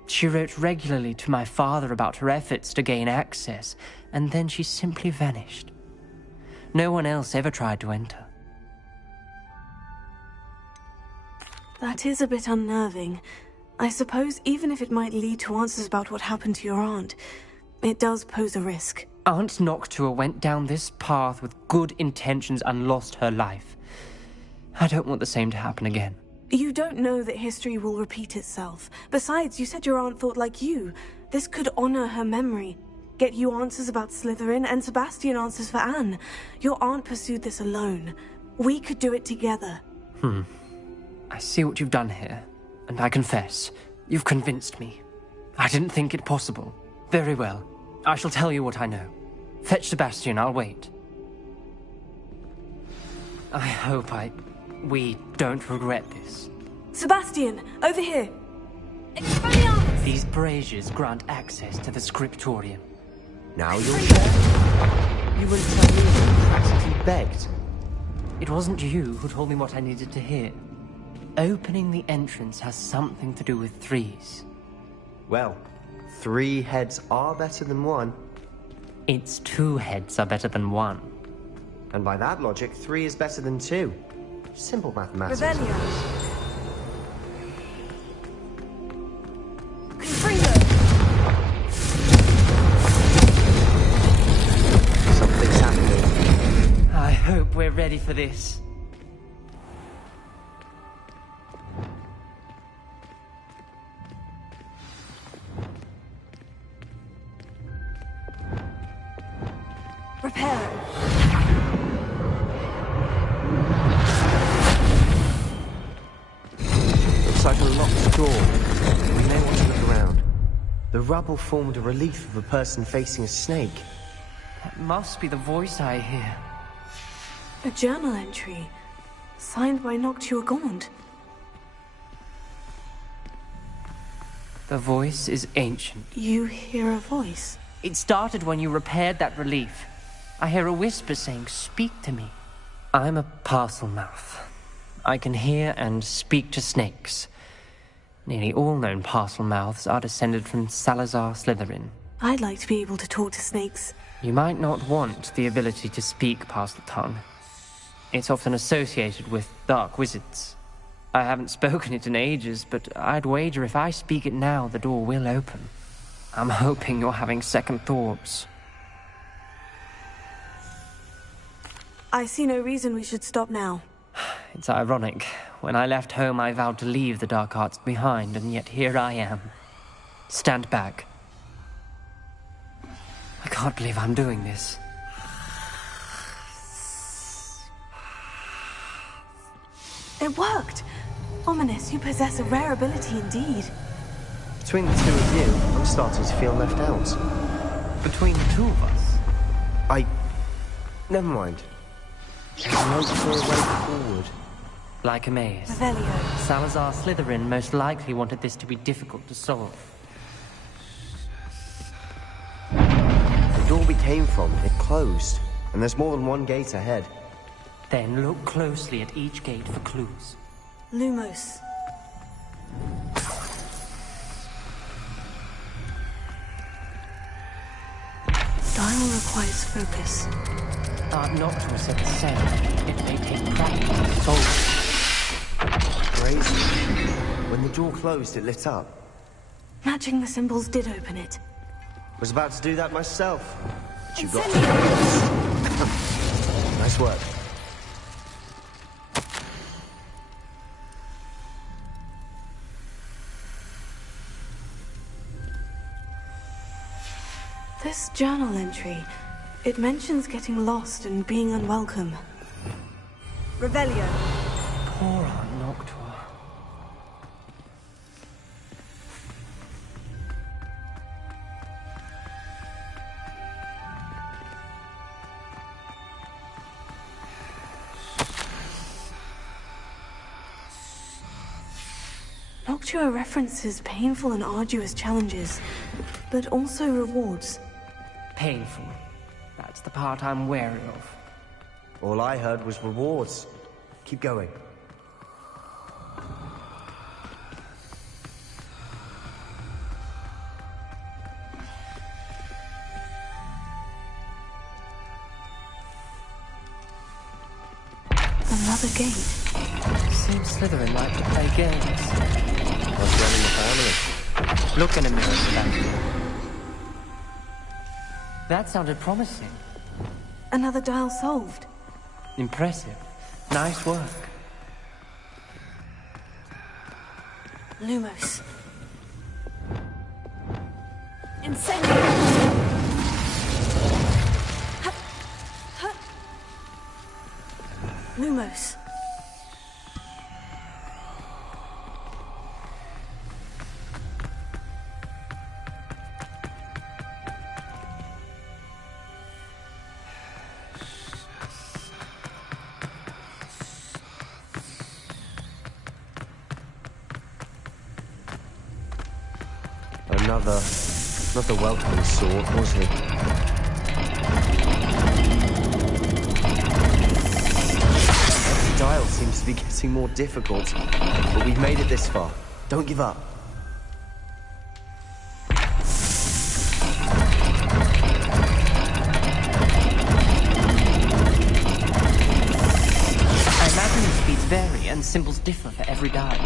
She wrote regularly to my father about her efforts to gain access, and then she simply vanished. No one else ever tried to enter. That is a bit unnerving. I suppose even if it might lead to answers about what happened to your aunt, it does pose a risk. Aunt Noctua went down this path with good intentions and lost her life. I don't want the same to happen again. You don't know that history will repeat itself. Besides, you said your aunt thought like you. This could honor her memory. Get you answers about Slytherin and Sebastian answers for Anne. Your aunt pursued this alone. We could do it together. I see what you've done here, and I confess, you've convinced me. I didn't think it possible. Very well. I shall tell you what I know. Fetch Sebastian, I'll wait. I hope we don't regret this. Sebastian, over here! These braziers grant access to the scriptorium. Now you're there. You wouldn't tell me you practically begged. It wasn't you who told me what I needed to hear. Opening the entrance has something to do with threes. Well, 3 heads are better than 1. It's 2 heads are better than 1. And by that logic, 3 is better than 2. Simple mathematics. Something's happening. I hope we're ready for this. Repair. Looks like a locked door. We may want to look around. The rubble formed a relief of a person facing a snake. That must be the voice I hear. A journal entry. Signed by Noctua Gaunt. The voice is ancient. You hear a voice? It started when you repaired that relief. I hear a whisper saying, "Speak to me." I'm a parcel mouth. I can hear and speak to snakes. Nearly all known parcel mouths are descended from Salazar Slytherin. I'd like to be able to talk to snakes. You might not want the ability to speak past the tongue. It's often associated with dark wizards. I haven't spoken it in ages, but I'd wager if I speak it now, the door will open. I'm hoping you're having second thoughts. I see no reason we should stop now. It's ironic. When I left home, I vowed to leave the dark arts behind, and yet here I am. Stand back. I can't believe I'm doing this. It worked! Ominous, you possess a rare ability indeed. Between the two of you, I'm starting to feel left out. Between the two of us? Never mind. There's no clear way forward. Like a maze. Revelio. Salazar Slytherin most likely wanted this to be difficult to solve. The door we came from, it closed. And there's more than one gate ahead. Then look closely at each gate for clues. Lumos. Dial requires focus. Aunt Noctua said the same. It may take practice to solve it. Crazy. When the door closed, it lit up. Matching the symbols did open it. Was about to do that myself. But you got Nice work. This journal entry, it mentions getting lost and being unwelcome. Revelio. Poor Aunt Noctua. Noctua references painful and arduous challenges, but also rewards. Painful. That's the part I'm wary of. All I heard was rewards. Keep going. Another gate. Seems Slytherin like to play games. What's running the family? Look in a mirror, Sebastian. That sounded promising. Another dial solved. Impressive. Nice work. Lumos. Incendio! Lumos. Another welcoming sword, wasn't it? Every dial seems to be getting more difficult, but we've made it this far. Don't give up. I imagine the speeds vary and symbols differ for every dial.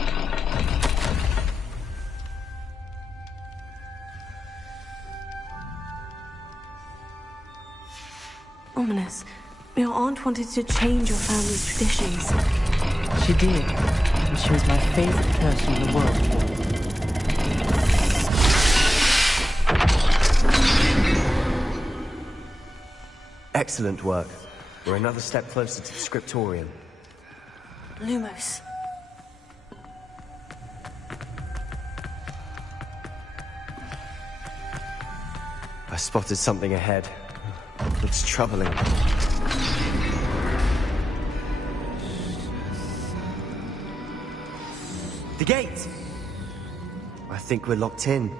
Ominous. Your aunt wanted to change your family's traditions. She did, and she was my favorite person in the world. Excellent work. We're another step closer to the scriptorium. Lumos. I spotted something ahead. Looks troubling. The gate! I think we're locked in.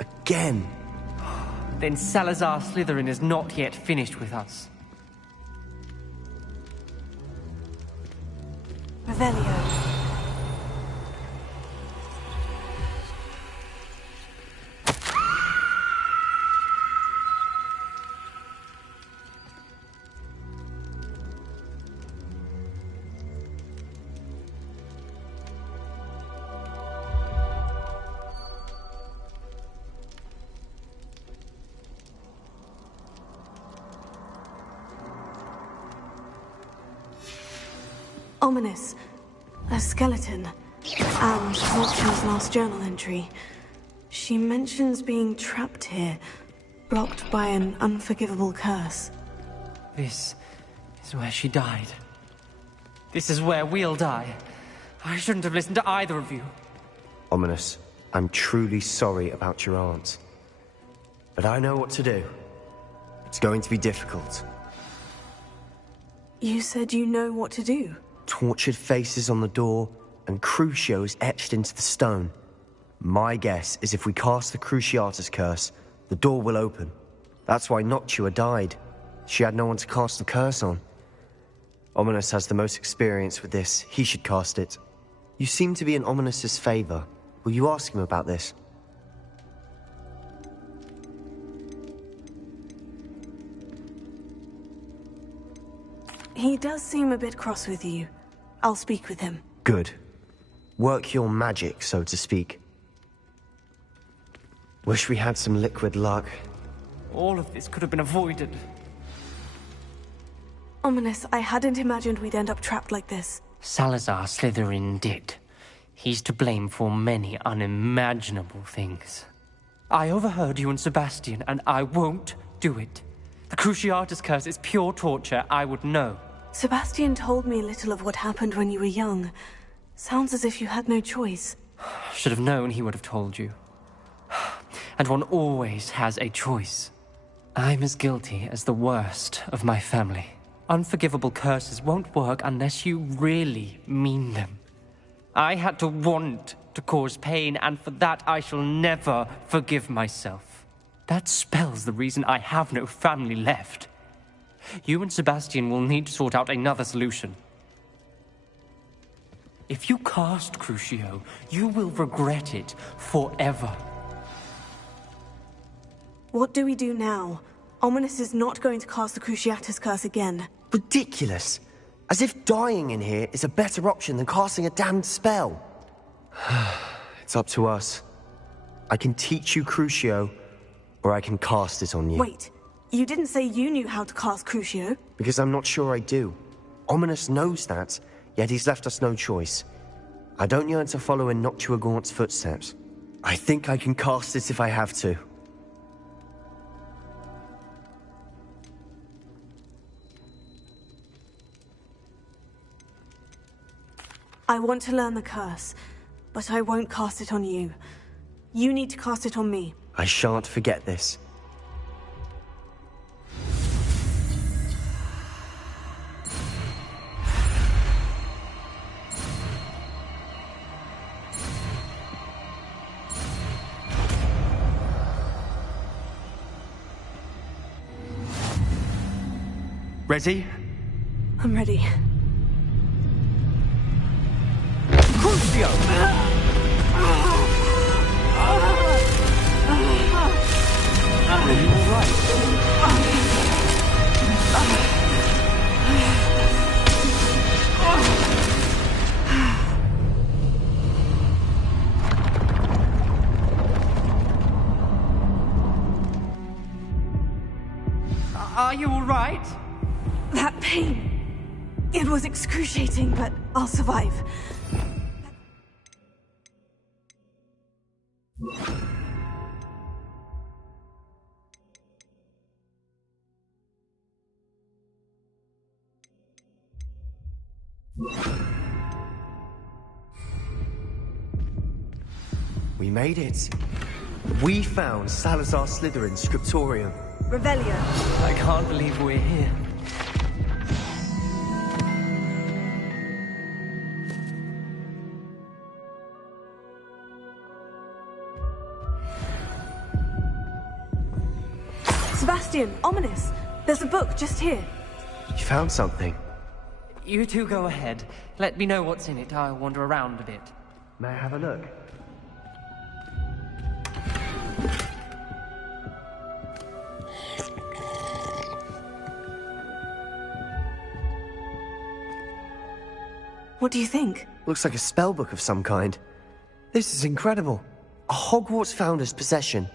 Again! Then Salazar Slytherin is not yet finished with us. Revelio. Ominous. A skeleton. And Noctua's last journal entry. She mentions being trapped here, blocked by an unforgivable curse. This is where she died. This is where we'll die. I shouldn't have listened to either of you. Ominous, I'm truly sorry about your aunt. But I know what to do. It's going to be difficult. You said you know what to do. Tortured faces on the door, and Crucios etched into the stone. My guess is if we cast the Cruciatus curse, the door will open. That's why Noctua died. She had no one to cast the curse on. Ominous has the most experience with this. He should cast it. You seem to be in Ominous's favor. Will you ask him about this? He does seem a bit cross with you. I'll speak with him. Good. Work your magic, so to speak. Wish we had some liquid luck. All of this could have been avoided. Ominous, I hadn't imagined we'd end up trapped like this. Salazar Slytherin did. He's to blame for many unimaginable things. I overheard you and Sebastian, and I won't do it. The Cruciatus curse is pure torture. I would know. Sebastian told me a little of what happened when you were young. Sounds as if you had no choice. Should have known he would have told you. And one always has a choice. I'm as guilty as the worst of my family. Unforgivable curses won't work unless you really mean them. I had to want to cause pain, and for that I shall never forgive myself. That spells the reason I have no family left. You and Sebastian will need to sort out another solution. If you cast Crucio, you will regret it forever. What do we do now? Ominous is not going to cast the Cruciatus curse again. Ridiculous. As if dying in here is a better option than casting a damned spell. It's up to us. I can teach you Crucio, or I can cast it on you. Wait, you didn't say you knew how to cast Crucio? Because I'm not sure I do. Ominous knows that, yet he's left us no choice. I don't yearn to follow in Noctua Gaunt's footsteps. I think I can cast it if I have to. I want to learn the curse, but I won't cast it on you. You need to cast it on me. I shan't forget this. Ready? I'm ready. Crucio! Are you alright? Are you alright? That pain. It was excruciating, but I'll survive. We made it. We found Salazar Slytherin's scriptorium. Revelio. I can't believe we're here. Sebastian, Ominous. There's a book just here. You found something. You two go ahead. Let me know what's in it. I'll wander around a bit. May I have a look? What do you think? Looks like a spellbook of some kind. This is incredible. A Hogwarts founder's possession.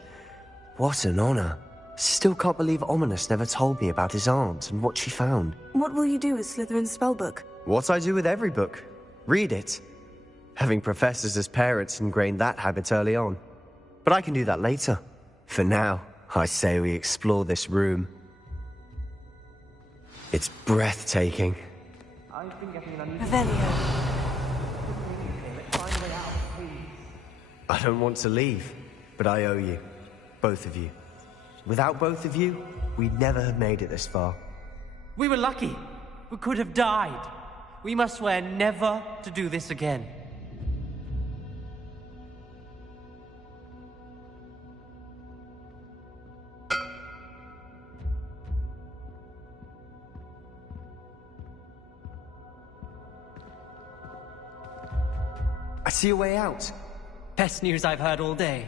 What an honor. Still can't believe Ominous never told me about his aunt and what she found. What will you do with Slytherin's spellbook? What I do with every book. Read it. Having professors as parents ingrained that habit early on. But I can do that later. For now, I say we explore this room. It's breathtaking. Revelio. I don't want to leave, but I owe you. Both of you. Without both of you, we'd never have made it this far. We were lucky. We could have died. We must swear never to do this again. I see a way out. Best news I've heard all day.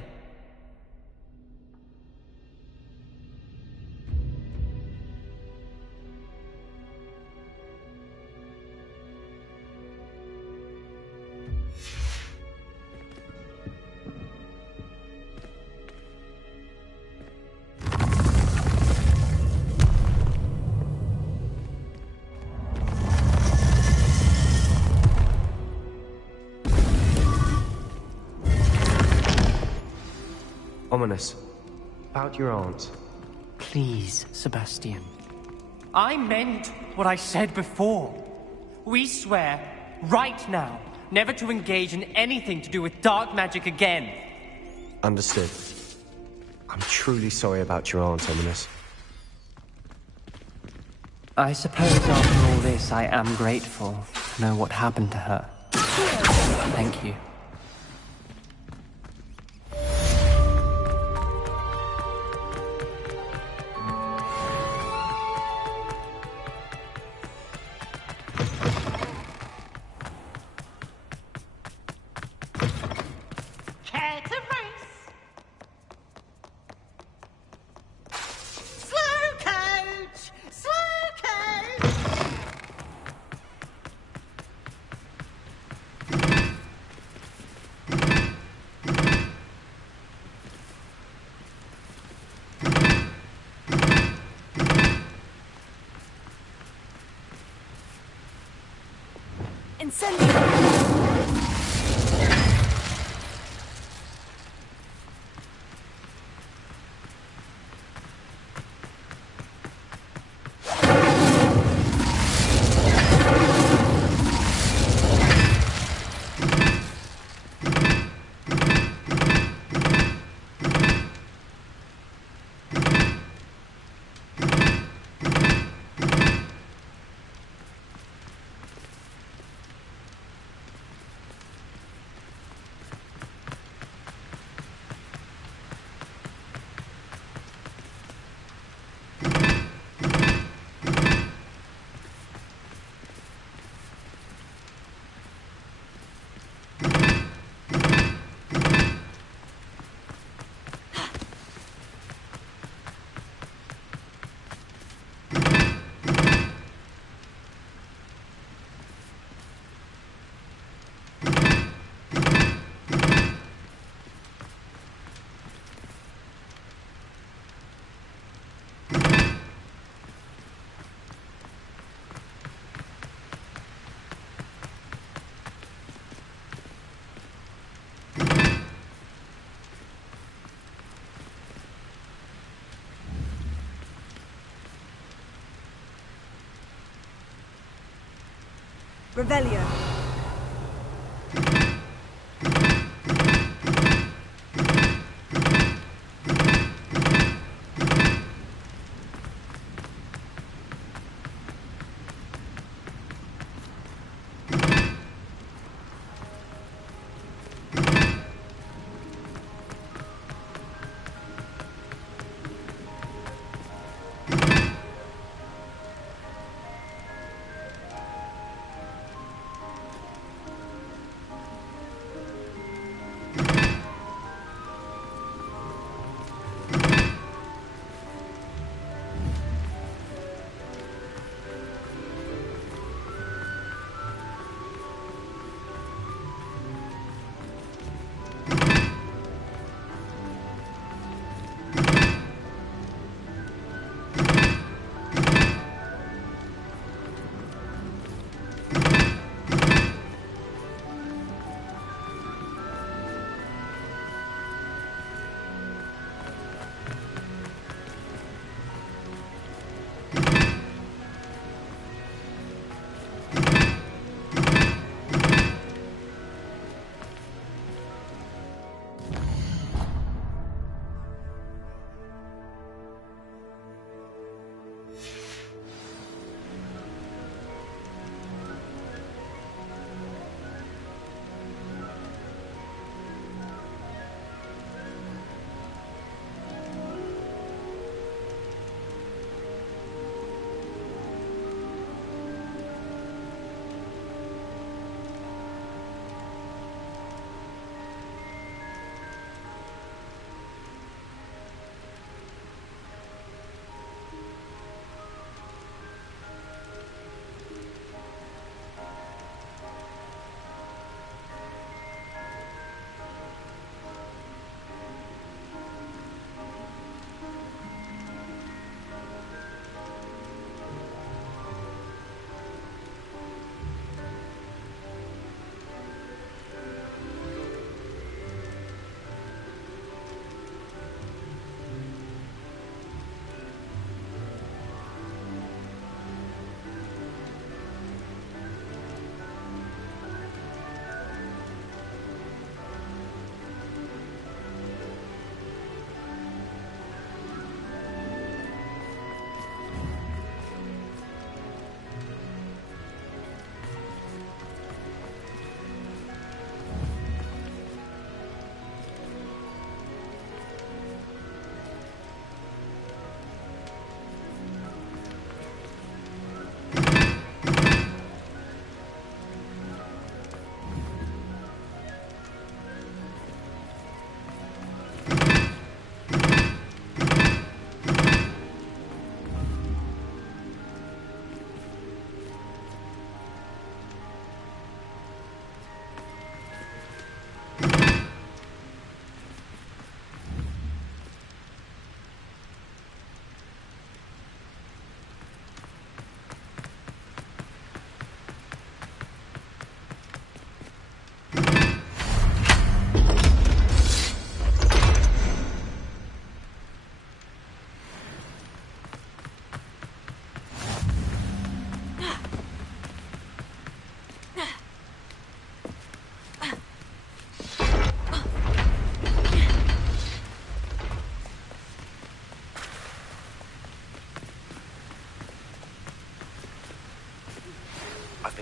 Ominous. About your aunt. Please, Sebastian. I meant what I said before. We swear, right now, never to engage in anything to do with dark magic again. Understood. I'm truly sorry about your aunt, Ominous. I suppose after all this, I am grateful to know what happened to her. Thank you. Care to race? Slow coach! Slow coach! Revelio.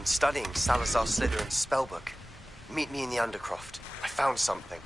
been studying Salazar Slytherin's spellbook. Meet me in the Undercroft. I found something.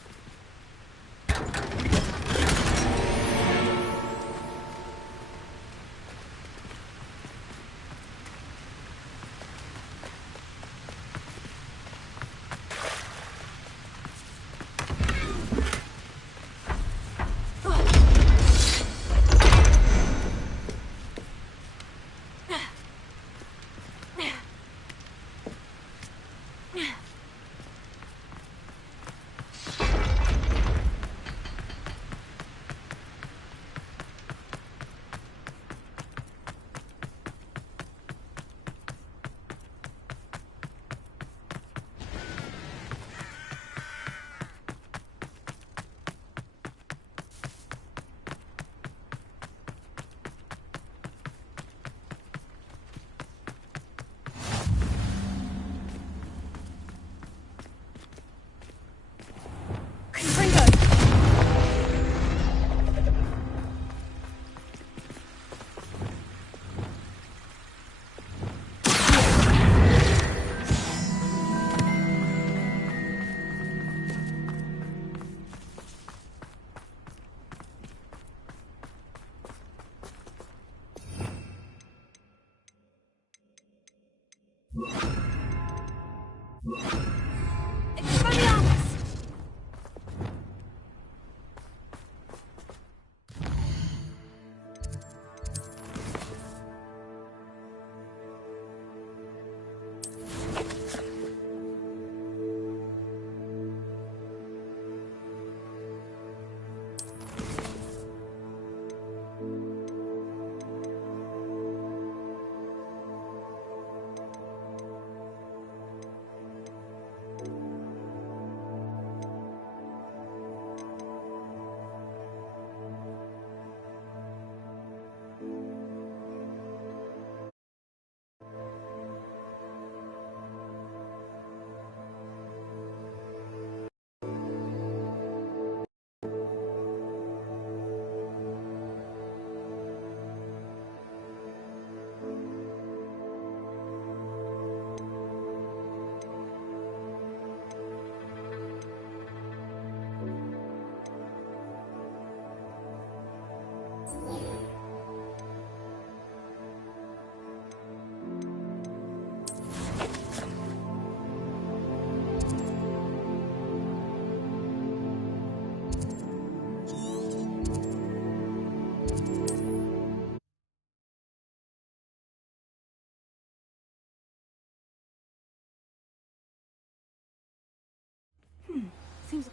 Seems...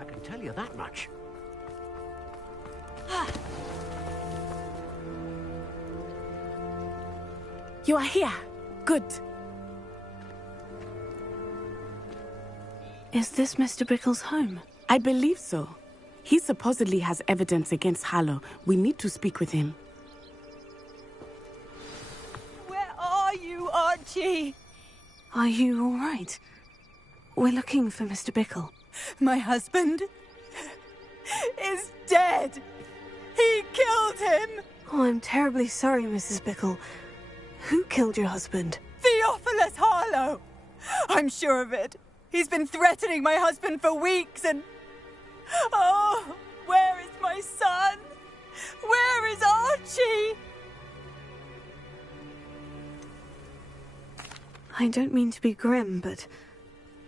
I can tell you that much. You are here. Good. Is this Mr. Bickle's home? I believe so. He supposedly has evidence against Harlow. We need to speak with him. Where are you, Archie? Are you all right? We're looking for Mr. Bickle. My husband is dead. He killed him. Oh, I'm terribly sorry, Mrs. Bickle. Who killed your husband? Theophilus Harlow. I'm sure of it. He's been threatening my husband for weeks and... Oh, where is my son? Where is Archie? I don't mean to be grim, but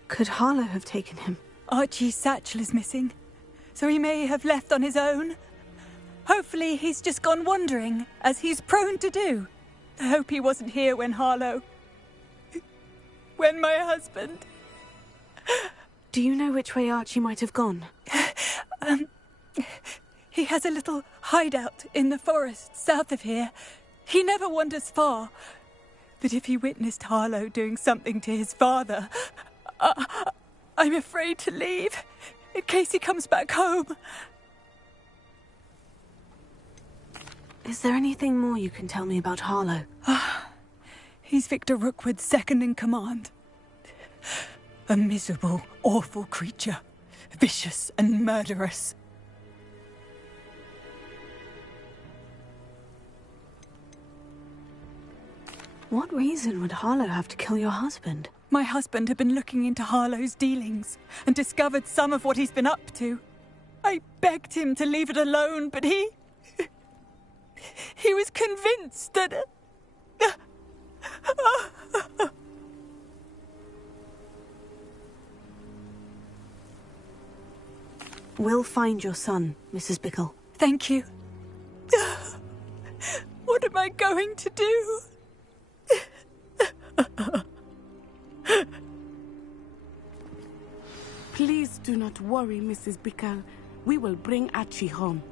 could Harlow have taken him? Archie's satchel is missing, so he may have left on his own. Hopefully he's just gone wandering, as he's prone to do. I hope he wasn't here when Harlow... when my husband... Do you know which way Archie might have gone? He has a little hideout in the forest south of here. He never wanders far. But if he witnessed Harlow doing something to his father, I'm afraid to leave, in case he comes back home. Is there anything more you can tell me about Harlow? He's Victor Rookwood's second in command. A miserable, awful creature. Vicious and murderous. What reason would Harlow have to kill your husband? My husband had been looking into Harlow's dealings and discovered some of what he's been up to. I begged him to leave it alone, but he was convinced that... We'll find your son, Mrs. Bickle. Thank you. What am I going to do? Please do not worry, Mrs. Bickle. We will bring Archie home.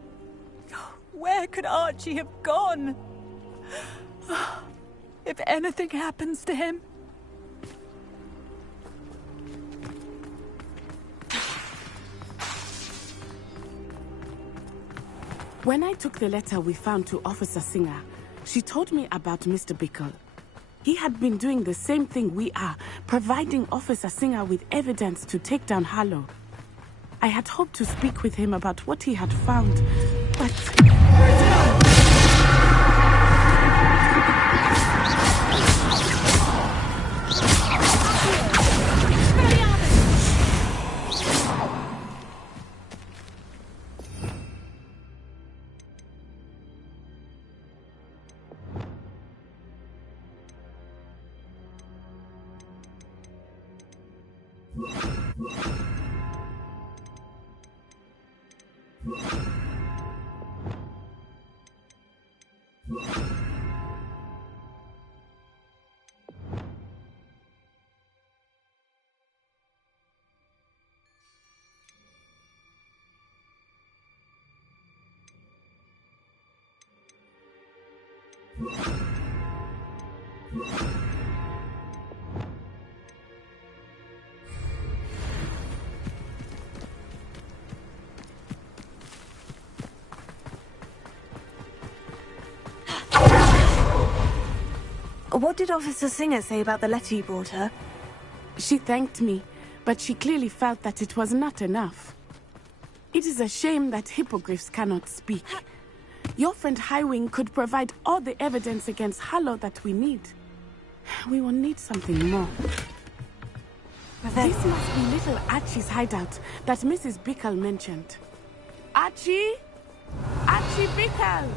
Where could Archie have gone? If anything happens to him... When I took the letter we found to Officer Singer, she told me about Mr. Bickle. He had been doing the same thing we are, providing Officer Singer with evidence to take down Harlow. I had hoped to speak with him about what he had found, but... What did Officer Singer say about the letter you brought her? She thanked me, but she clearly felt that it was not enough. It is a shame that hippogriffs cannot speak. Your friend Highwing could provide all the evidence against Harlow that we need. We will need something more. This must be little Archie's hideout that Mrs. Bickle mentioned. Archie? Archie Bickle!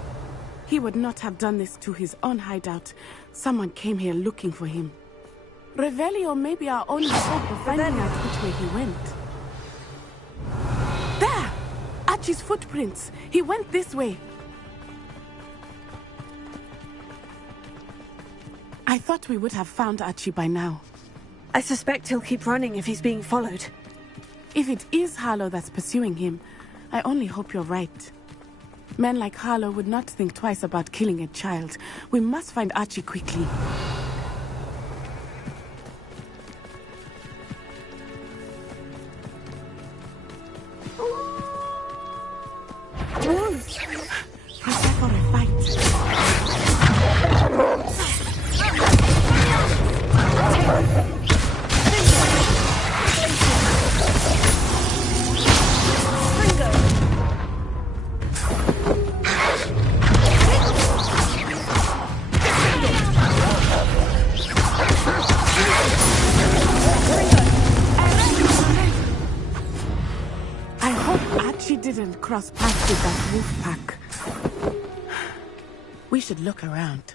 He would not have done this to his own hideout. Someone came here looking for him. Revelio may be our only hope of finding out which way he went. There! Archie's footprints. He went this way. I thought we would have found Archie by now. I suspect he'll keep running if he's being followed. If it is Harlow that's pursuing him, I only hope you're right. Men like Harlow would not think twice about killing a child. We must find Archie quickly. Wolves! Prepare for a fight. I hope Archie didn't cross paths with that wolf pack. We should look around.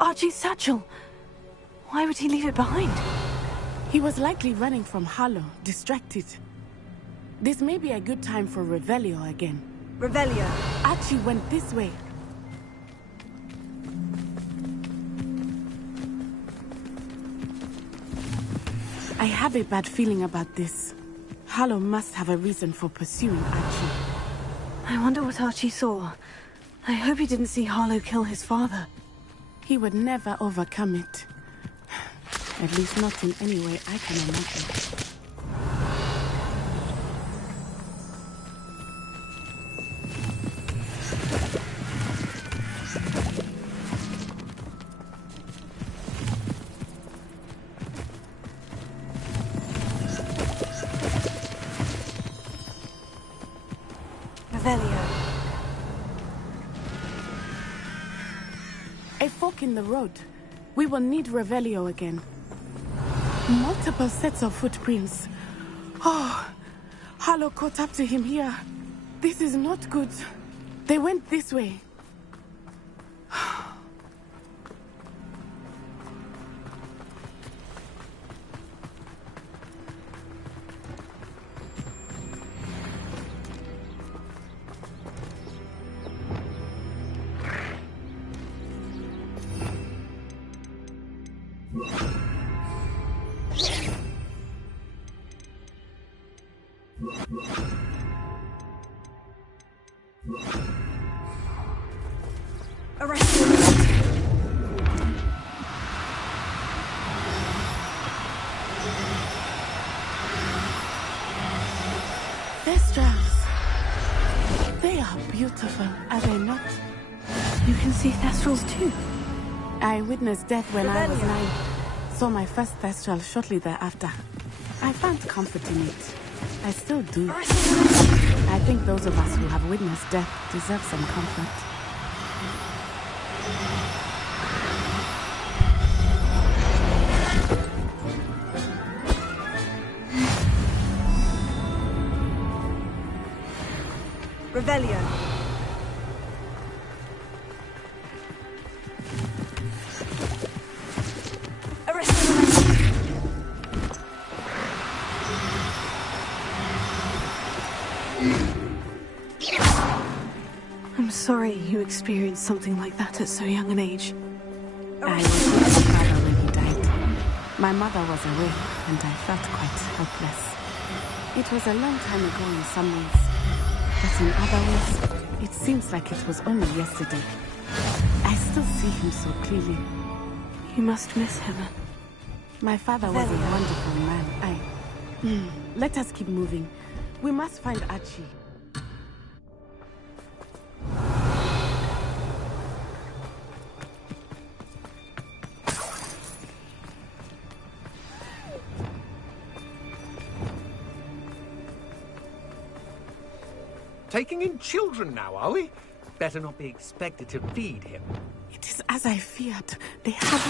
Archie's satchel. Why would he leave it behind? He was likely running from Harlow, distracted. This may be a good time for Revelio again. Revelio. Archie went this way. I have a bad feeling about this. Harlow must have a reason for pursuing Archie. I wonder what Archie saw. I hope he didn't see Harlow kill his father. He would never overcome it. At least not in any way I can imagine. Revelio. A fork in the road. We will need Revelio again. Multiple sets of footprints. Oh, Harlow caught up to him here. This is not good. They went this way. They are beautiful, are they not? You can see Thestrals too. I witnessed death when I was 9. Saw my first Thestral shortly thereafter. I found comfort in it. I still do. I think those of us who have witnessed death deserve some comfort. Revelio. I'm sorry you experienced something like that at so young an age. I was with my father when he died. My mother was away, and I felt quite helpless. It was a long time ago in some ways, but in other ways, it seems like it was only yesterday. I still see him so clearly. You must miss him. My father was a wonderful man. Let us keep moving. We must find Archie. Taking in children now, are we? Better not be expected to feed him. It is as I feared. They have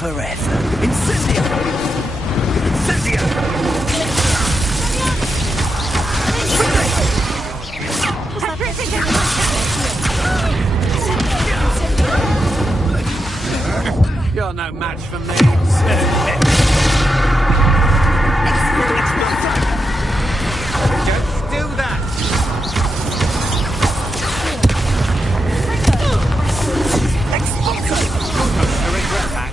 Forever. Incendio! Incendio! You're no match for me. Just do that. I regret that.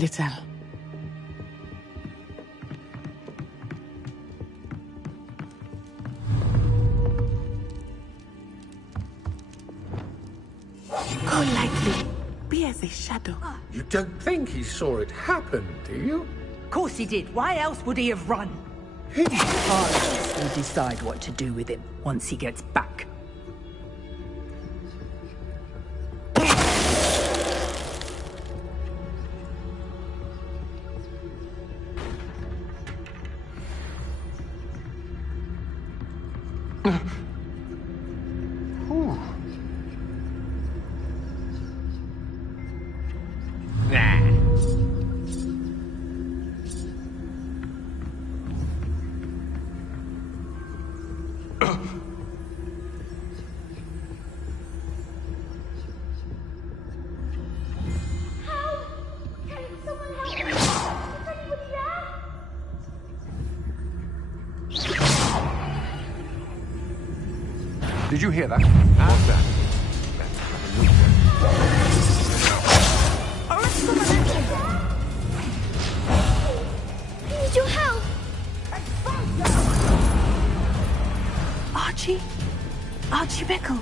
little. Go lightly. Be as a shadow. You don't think he saw it happen, do you? Of course he did. Why else would he have run? Harlow will decide what to do with him once he gets back. Did you hear that? What's that? Need your help. Archie Bickle.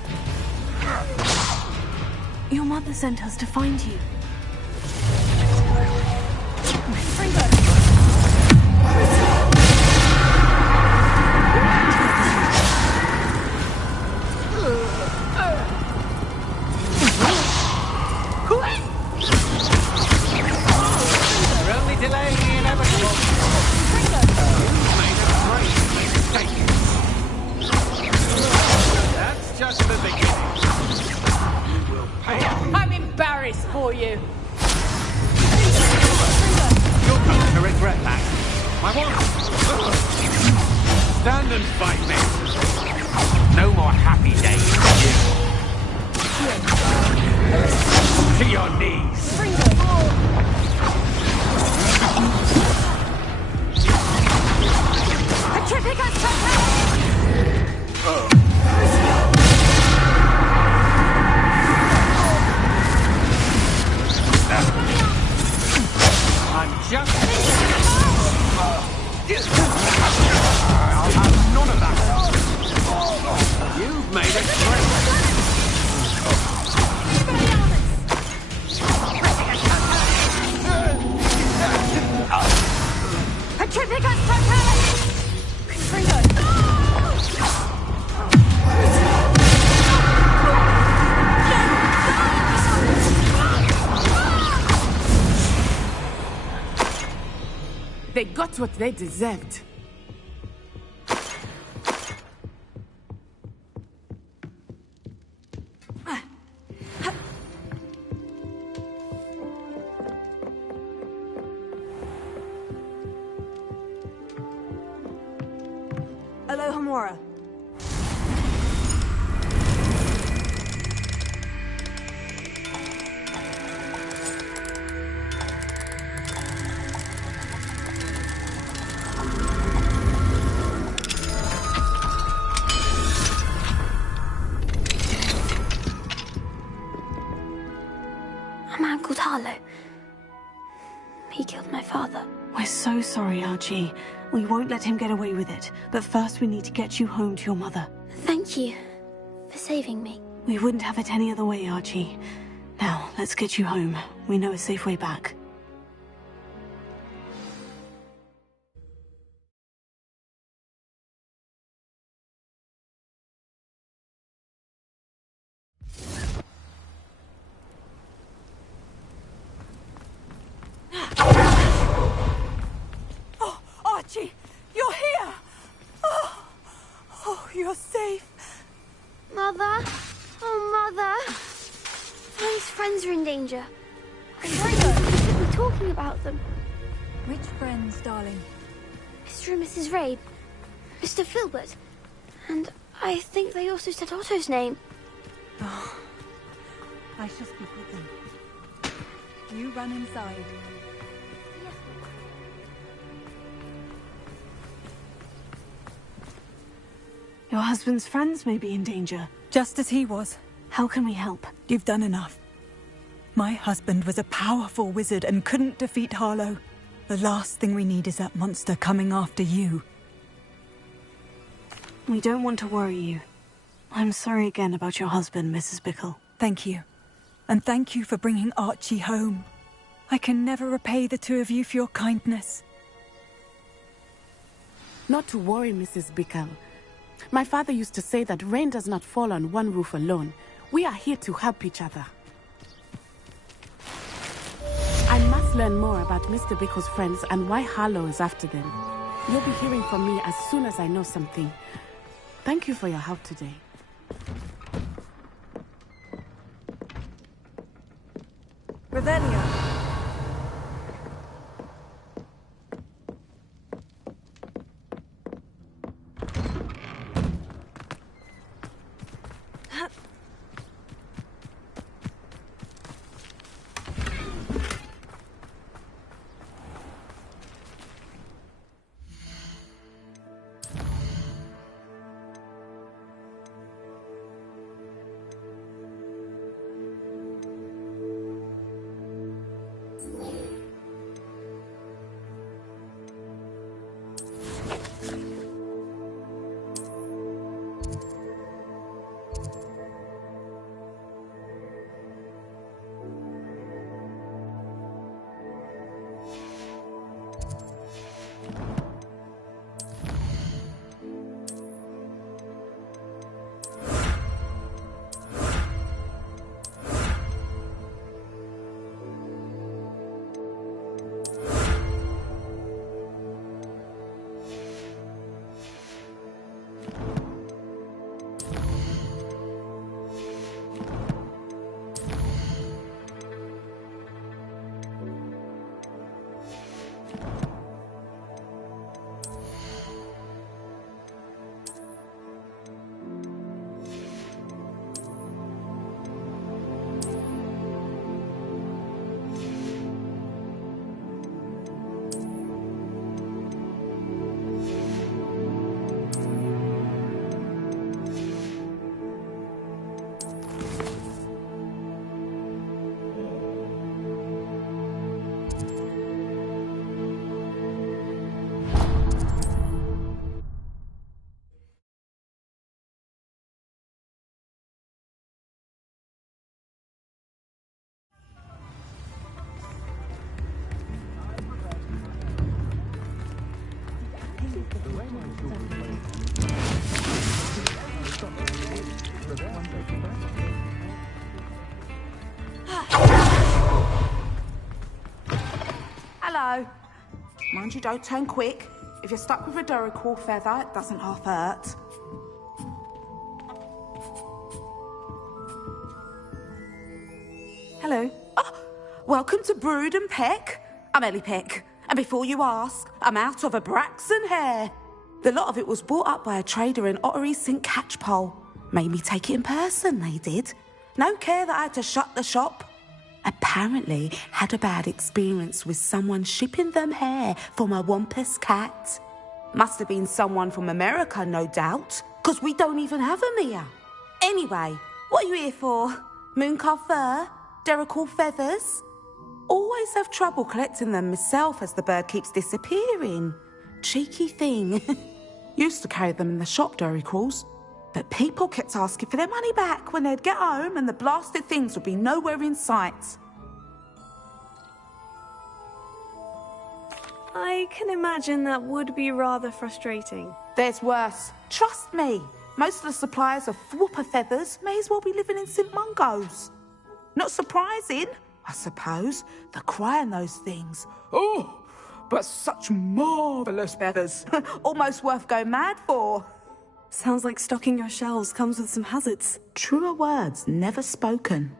Your mother sent us to find you. We're only delaying the inevitable. Made a great mistake. That's just the beginning. You will pay. I'm embarrassed for you. You're going to regret that. My wife. Stand and fight me. No more happy days for you. To your knees. I'm just... I'll have none of that. You've made it great. They got what they deserved. Aloha Mora. A man called Harlow. He killed my father. We're so sorry, Archie. We won't let him get away with it. But first we need to get you home to your mother. Thank you for saving me. We wouldn't have it any other way, Archie. Now, let's get you home. We know a safe way back. Oh, Archie, you're here! Oh, you're safe. Mother? Oh, Mother. Faye's friends are in danger. I'm worried we should be talking about them. Which friends, darling? Mr. and Mrs. Rabe, Mr. Filbert, and I think they also said Otto's name. Oh, I shall speak with them. You run inside. Your husband's friends may be in danger. Just as he was. How can we help? You've done enough. My husband was a powerful wizard and couldn't defeat Harlow. The last thing we need is that monster coming after you. We don't want to worry you. I'm sorry again about your husband, Mrs. Bickle. Thank you. And thank you for bringing Archie home. I can never repay the two of you for your kindness. Not to worry, Mrs. Bickle. My father used to say that rain does not fall on one roof alone. We are here to help each other. I must learn more about Mr. Bickle's friends and why Harlow is after them. You'll be hearing from me as soon as I know something. Thank you for your help today. Revelio. Hello. Mind you, don't turn quick. If you're stuck with a Duracell feather, it doesn't half hurt. Hello. Oh, welcome to Brood and Peck. I'm Ellie Peck. And before you ask, I'm out of a Braxton hair. The lot of it was bought up by a trader in Ottery St. Catchpole. Made me take it in person, they did. No care that I had to shut the shop. Apparently had a bad experience with someone shipping them hair from a Wampus cat. Must have been someone from America, no doubt, because we don't even have them here. Anyway, what are you here for? Mooncar fur? Duracell feathers? Always have trouble collecting them myself as the bird keeps disappearing. Cheeky thing. Used to carry them in the shop, Duracalls. But people kept asking for their money back when they'd get home and the blasted things would be nowhere in sight. I can imagine that would be rather frustrating. There's worse. Trust me. Most of the suppliers of whooper feathers may as well be living in St. Mungo's. Not surprising, I suppose, the cry in those things. Oh, but such marvellous feathers. Almost worth going mad for. Sounds like stocking your shelves comes with some hazards. Truer words never spoken.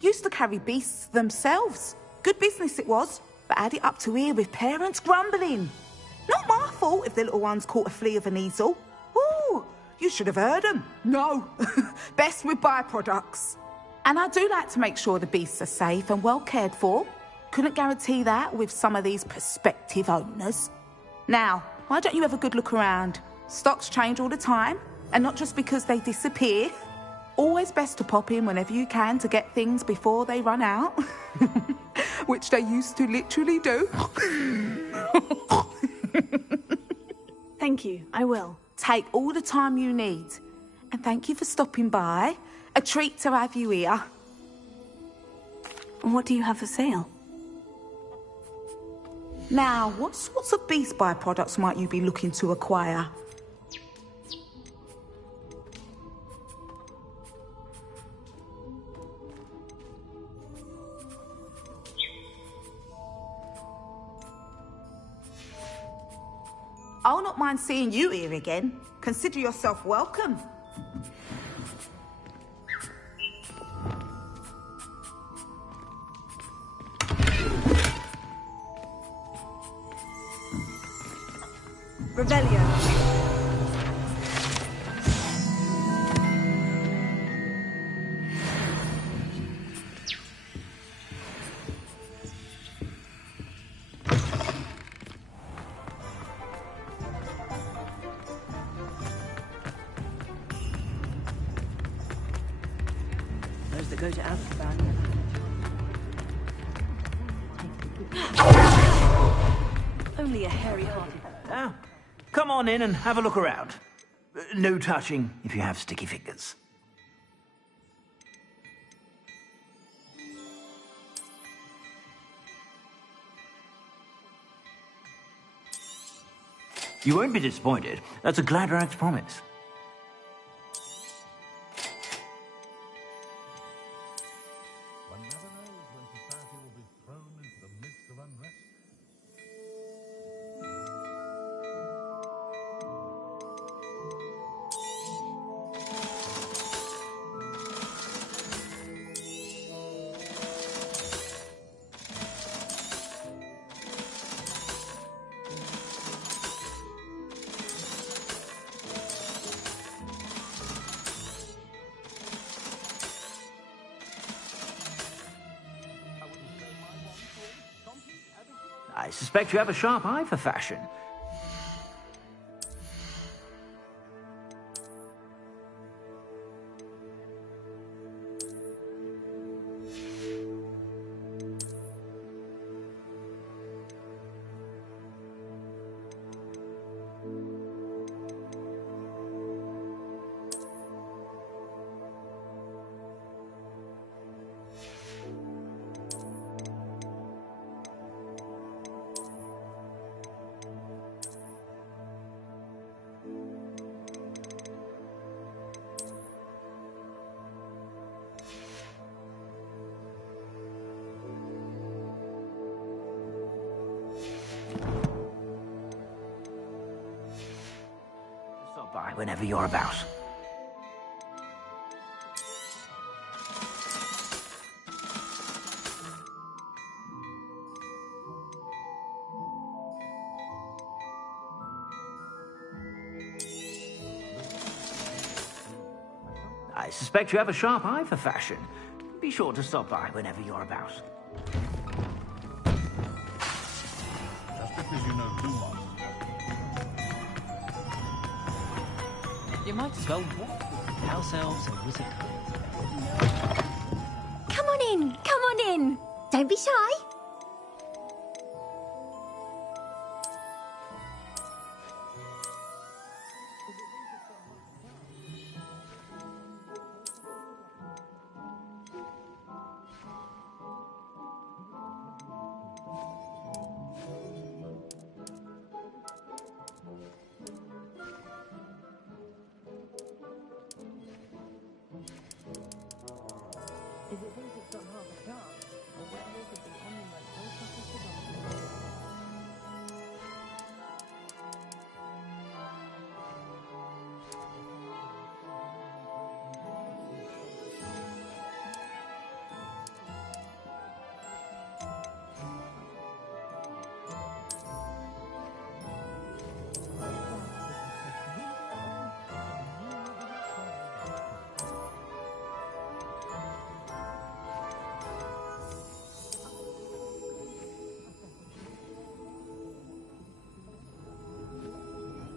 Used to carry beasts themselves. Good business it was, but had it up to here with parents grumbling. Not my fault if the little ones caught a flea of an easel. Ooh, you should have heard them. No, best with byproducts. And I do like to make sure the beasts are safe and well cared for. Couldn't guarantee that with some of these prospective owners. Now, why don't you have a good look around? Stocks change all the time, and not just because they disappear. Always best to pop in whenever you can to get things before they run out. Which they used to literally do. Thank you, I will. Take all the time you need. And thank you for stopping by. A treat to have you here. What do you have for sale? Now, what sorts of beast byproducts might you be looking to acquire? I'll not mind seeing you here again. Consider yourself welcome. Rebellion. Those that go to Amsterdam. Only a hairy-hearted. Now, come on in and have a look around. No touching if you have sticky fingers. You won't be disappointed. That's a Gladrak's promise. I suspect you have a sharp eye for fashion. Stop by whenever you're about. I suspect you have a sharp eye for fashion. Be sure to stop by whenever you're about. Just because you know too much. You might as well walk with house elves and wizard. Come on in, come on in. Don't be shy.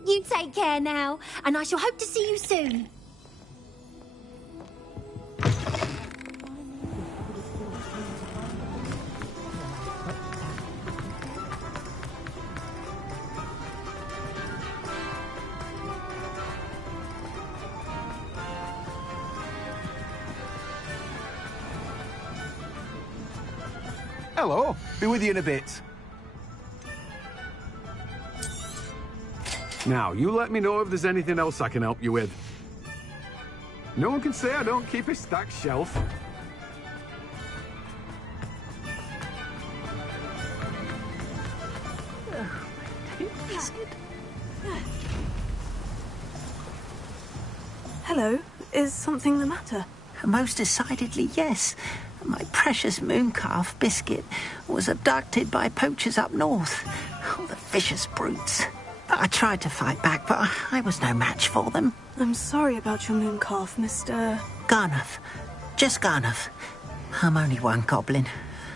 You take care now, and I shall hope to see you soon. Hello. Be with you in a bit. Now, you let me know if there's anything else I can help you with. No one can say I don't keep a stacked shelf. Hello. Is something the matter? Most decidedly, yes. My precious mooncalf, Biscuit, was abducted by poachers up north. Oh, the vicious brutes. I tried to fight back, but I was no match for them. I'm sorry about your moon calf, Mr. Garnuff. Just Garnuff. I'm only one goblin.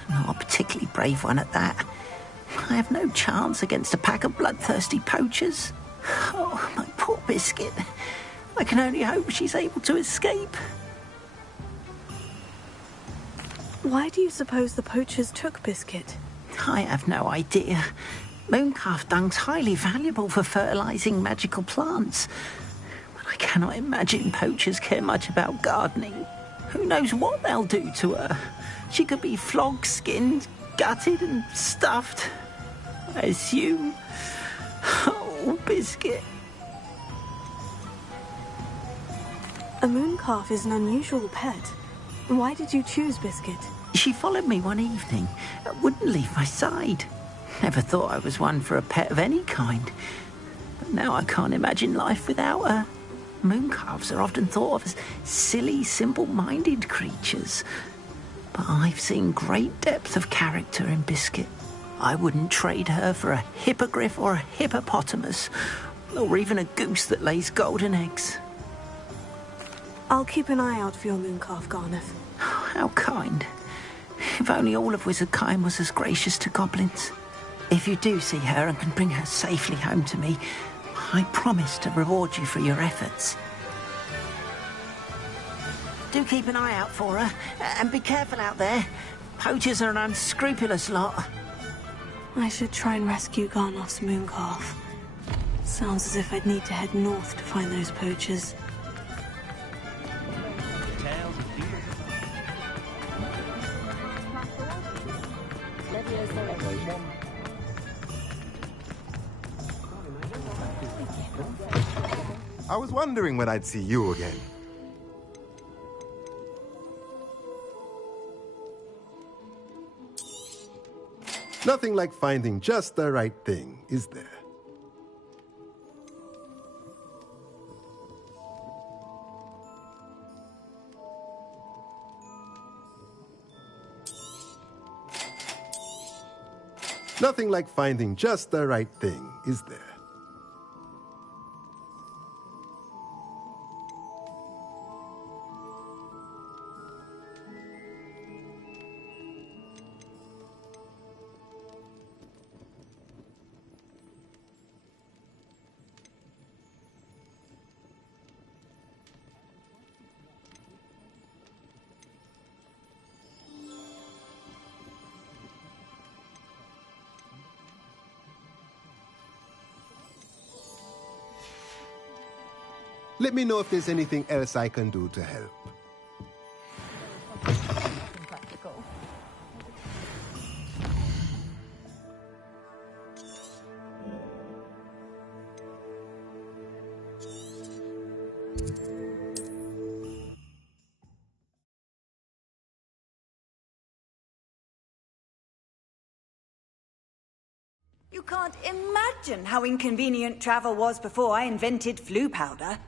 Not a particularly brave one at that. I have no chance against a pack of bloodthirsty poachers. Oh, my poor Biscuit. I can only hope she's able to escape. Why do you suppose the poachers took Biscuit? I have no idea. Mooncalf dung's highly valuable for fertilising magical plants. But I cannot imagine poachers care much about gardening. Who knows what they'll do to her? She could be flogged, skinned, gutted and stuffed. I assume. Oh, Biscuit. A mooncalf is an unusual pet. Why did you choose Biscuit? She followed me one evening. Wouldn't leave my side. Never thought I was one for a pet of any kind. But now I can't imagine life without her. Mooncalves are often thought of as silly, simple-minded creatures. But I've seen great depth of character in Biscuit. I wouldn't trade her for a hippogriff or a hippopotamus, or even a goose that lays golden eggs. I'll keep an eye out for your mooncalf, Garnuff. How kind. If only all of Wizardkind was as gracious to goblins. If you do see her and can bring her safely home to me, I promise to reward you for your efforts. Do keep an eye out for her, and be careful out there. Poachers are an unscrupulous lot. I should try and rescue Garnoff's mooncalf. Sounds as if I'd need to head north to find those poachers. I was wondering when I'd see you again. Nothing like finding just the right thing, is there? Nothing like finding just the right thing, is there? Let me know if there's anything else I can do to help. You can't imagine how inconvenient travel was before I invented flu powder.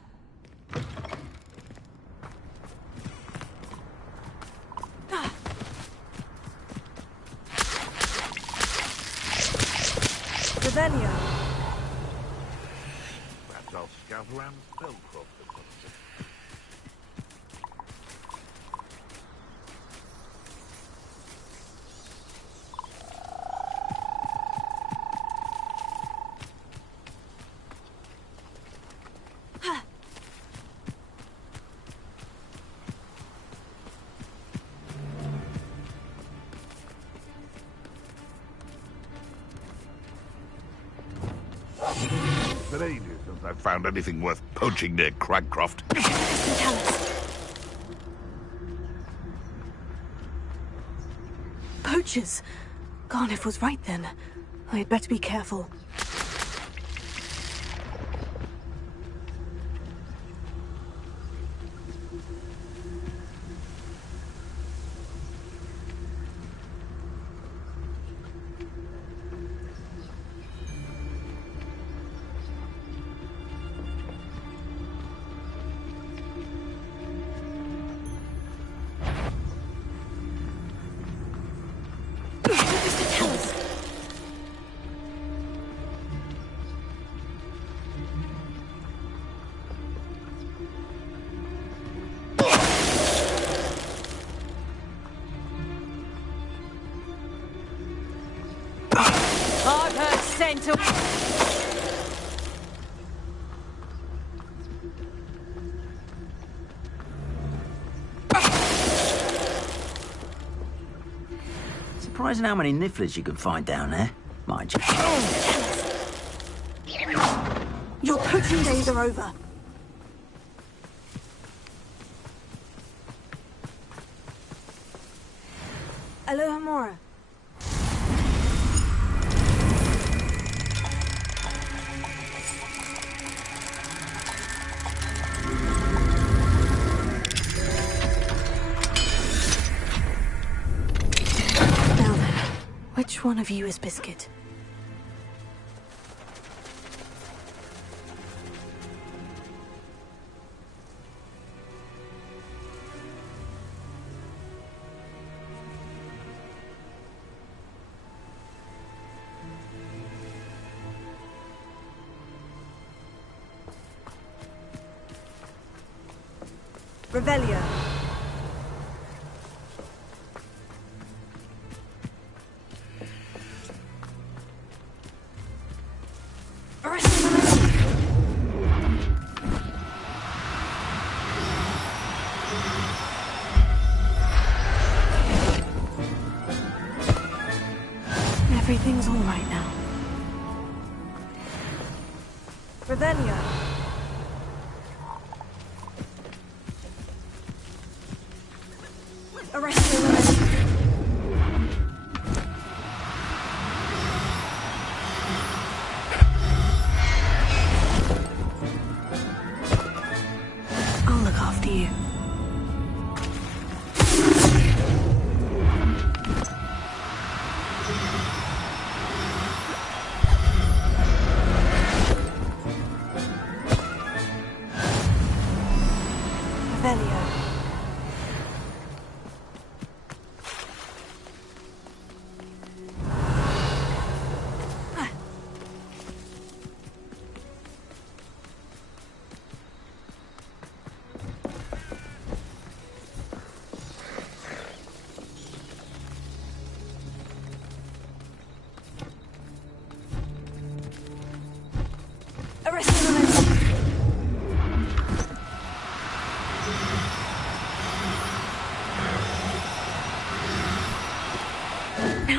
Revelio. Perhaps I'll scout around Spellcroft or something. It's been ages since I've found anything worth poaching near Cragcroft. Poachers! Garnuff was right then. I'd better be careful. until... Surprising how many nifflers you can find down there, mind you. Your poaching days are over. Aloha Mora. Now then, which one of you is Biscuit? Revelio. Everything's all right now. Revelio. I'll look after you. Revelio.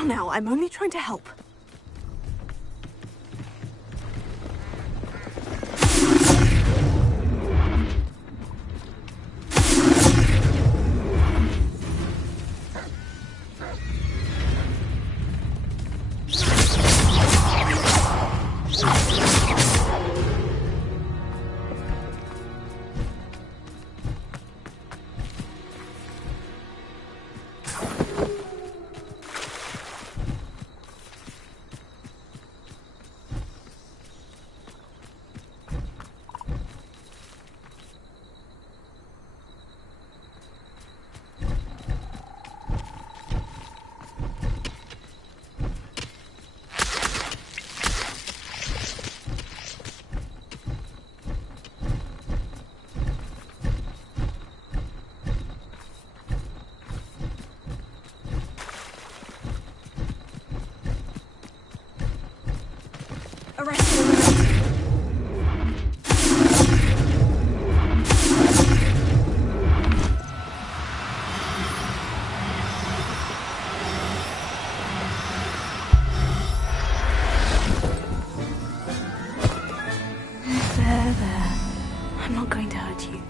Now, I'm only trying to help. There. I'm not going to hurt you.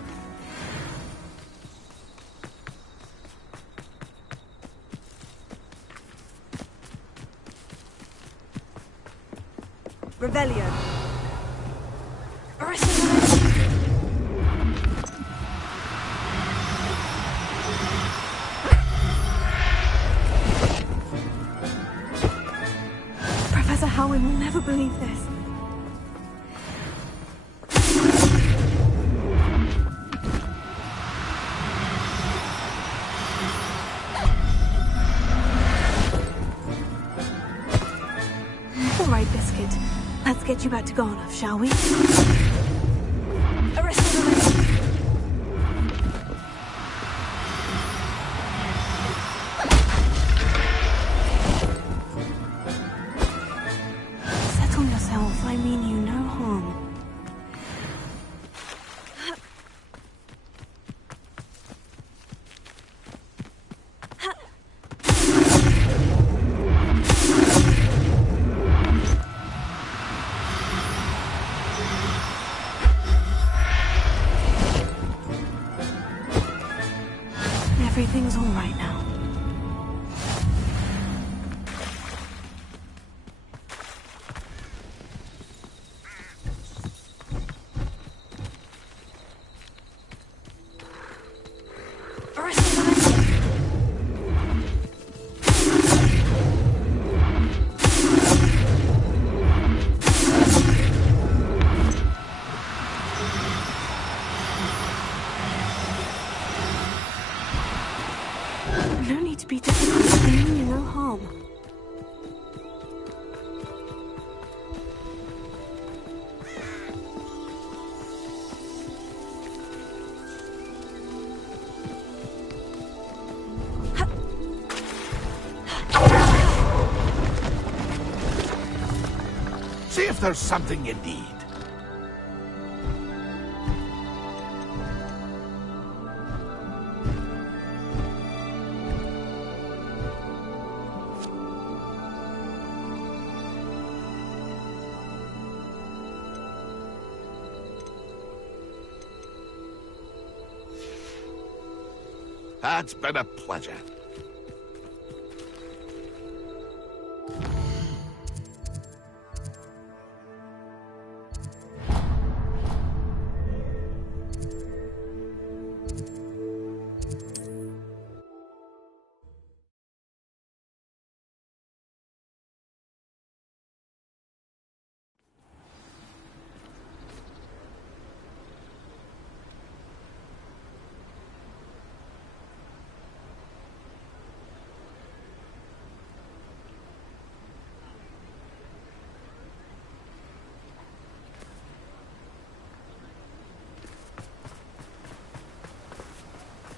Revelio. Professor Howin will never believe this. All right, Biscuit. Let's get you back to Garnoff, shall we? Arrest the Settlement Everything's all right now. No need to be difficult. I mean you no harm. See if there's something you need. It's been a pleasure.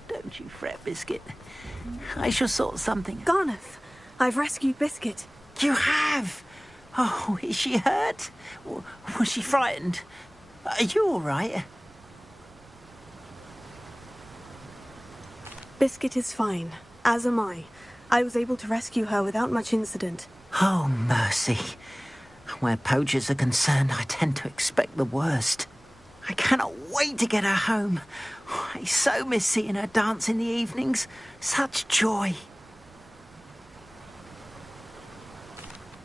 Don't you fret, Biscuit. I shall sort something. Garneth, I've rescued Biscuit. You have? Oh, is she hurt? Was she frightened? Are you all right? Biscuit is fine, as am I. I was able to rescue her without much incident. Oh, mercy. Where poachers are concerned, I tend to expect the worst. I cannot wait to get her home. I so miss seeing her dance in the evenings. Such joy.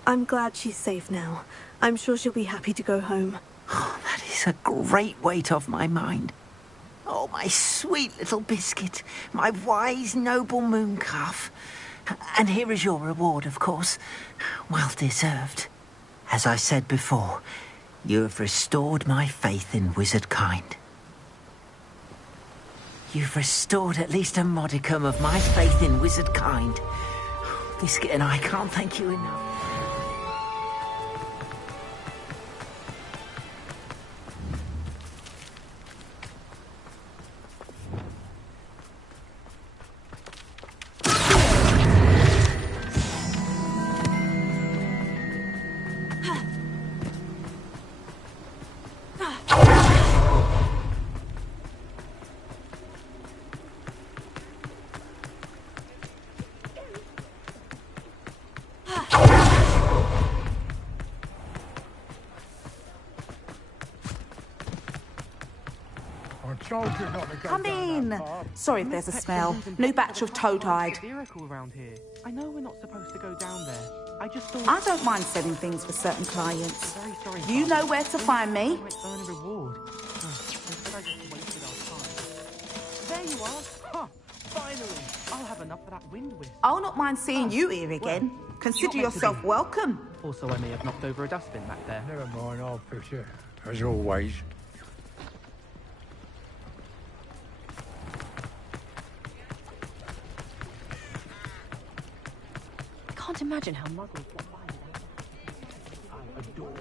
I'm glad she's safe now. I'm sure she'll be happy to go home. Oh, that is a great weight off my mind. Oh, my sweet little Biscuit, my wise, noble moon calf. And here is your reward, of course. Well deserved. As I said before, you have restored my faith in wizard kind. You've restored at least a modicum of my faith in wizard kind. Biscuit and I can't thank you enough. Come in. Sorry if there's a smell. New batch of toadhide. Around here. I know we're not supposed to go down there. I just thought... I don't mind selling things for certain clients. Very sorry. You know where to find me. Earn a reward. I just wasted our time. There you are. Huh. Finally. I'll have enough for that wind whisk. I'll not mind seeing you here again. Consider yourself welcome. Also, I may have knocked over a dustbin back there. Never mind, I'll fix it. As always. I can't imagine how muggles get by without. I adore it.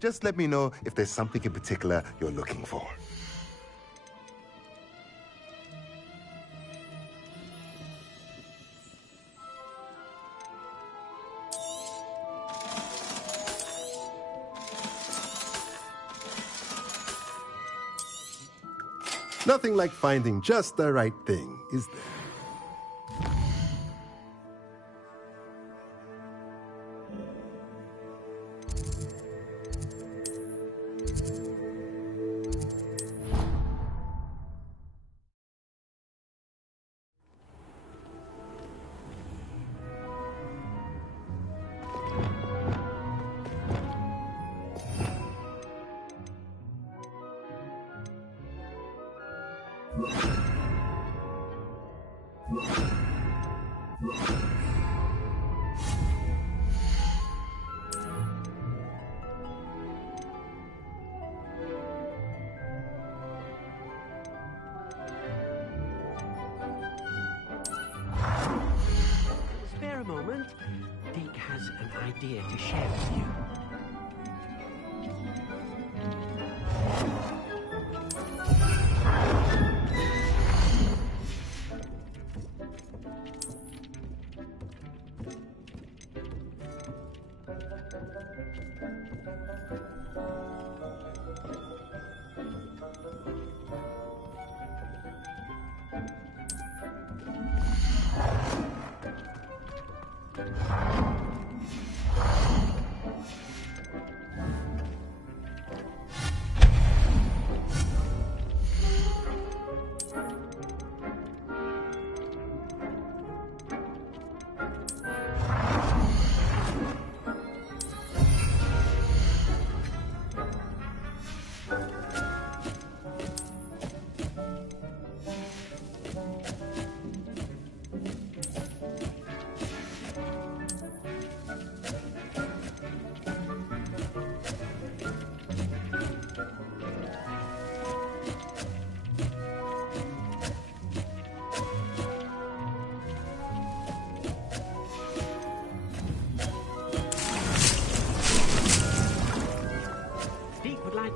Just let me know if there's something in particular you're looking for. Nothing like finding just the right thing, is there? Spare a moment. Deke has an idea to share with you.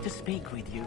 To speak with you.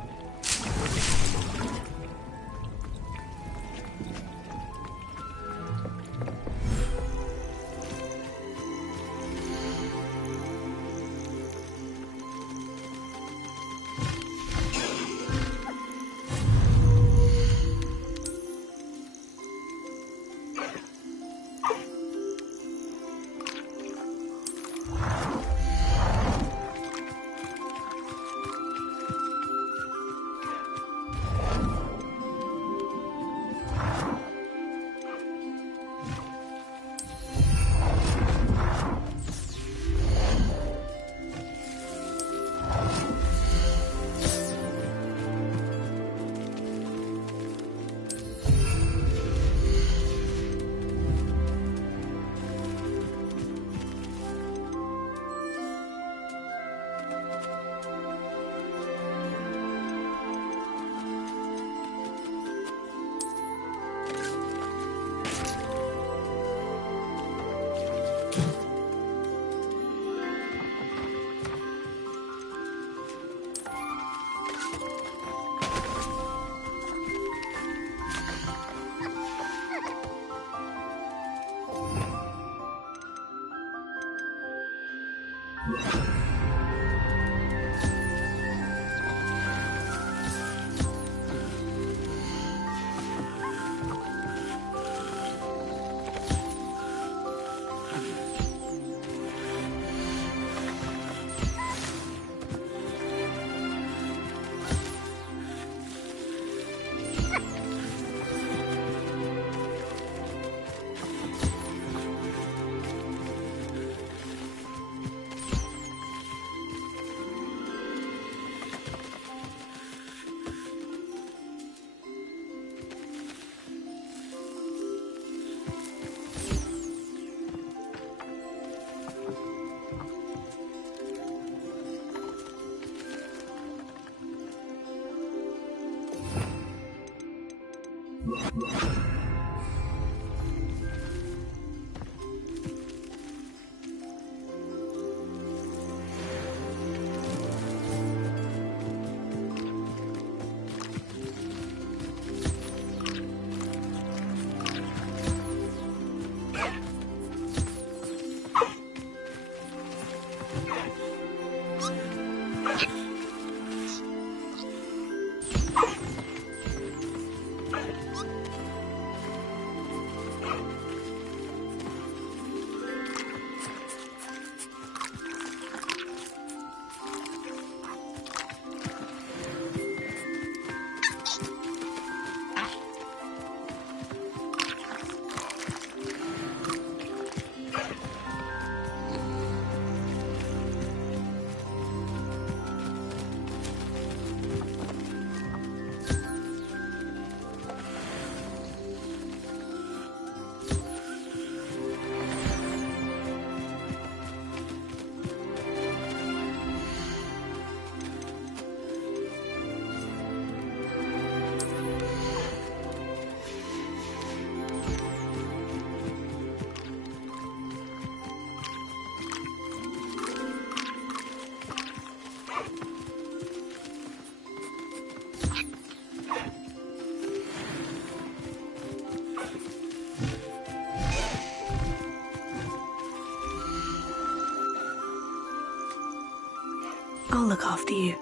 I'll look after you.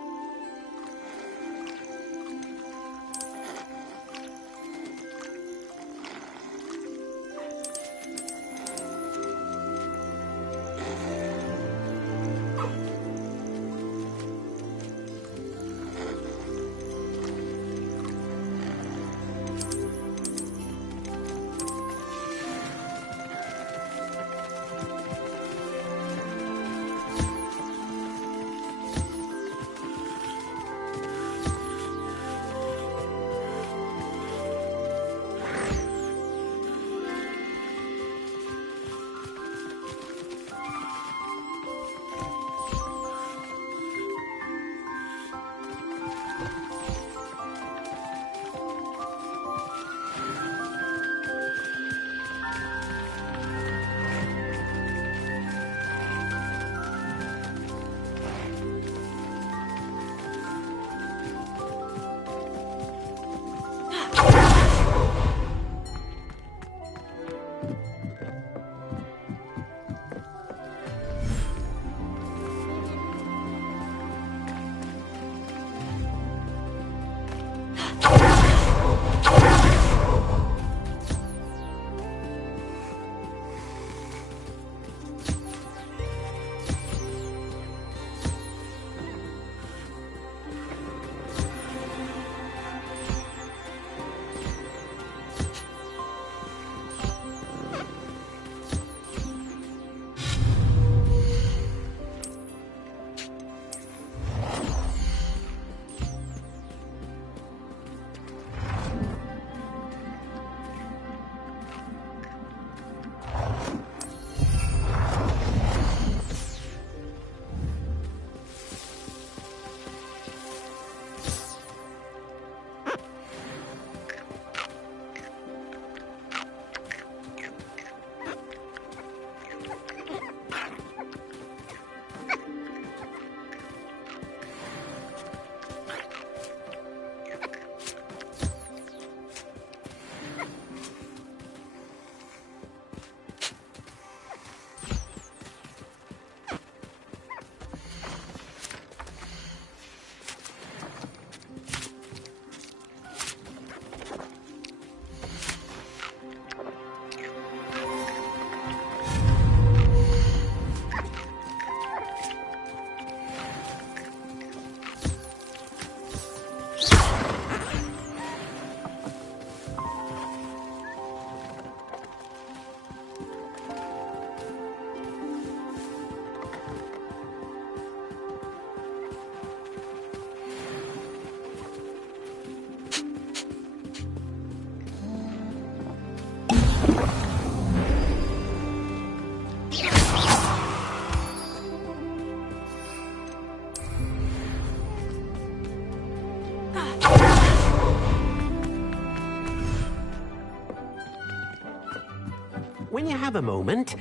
When you have a moment,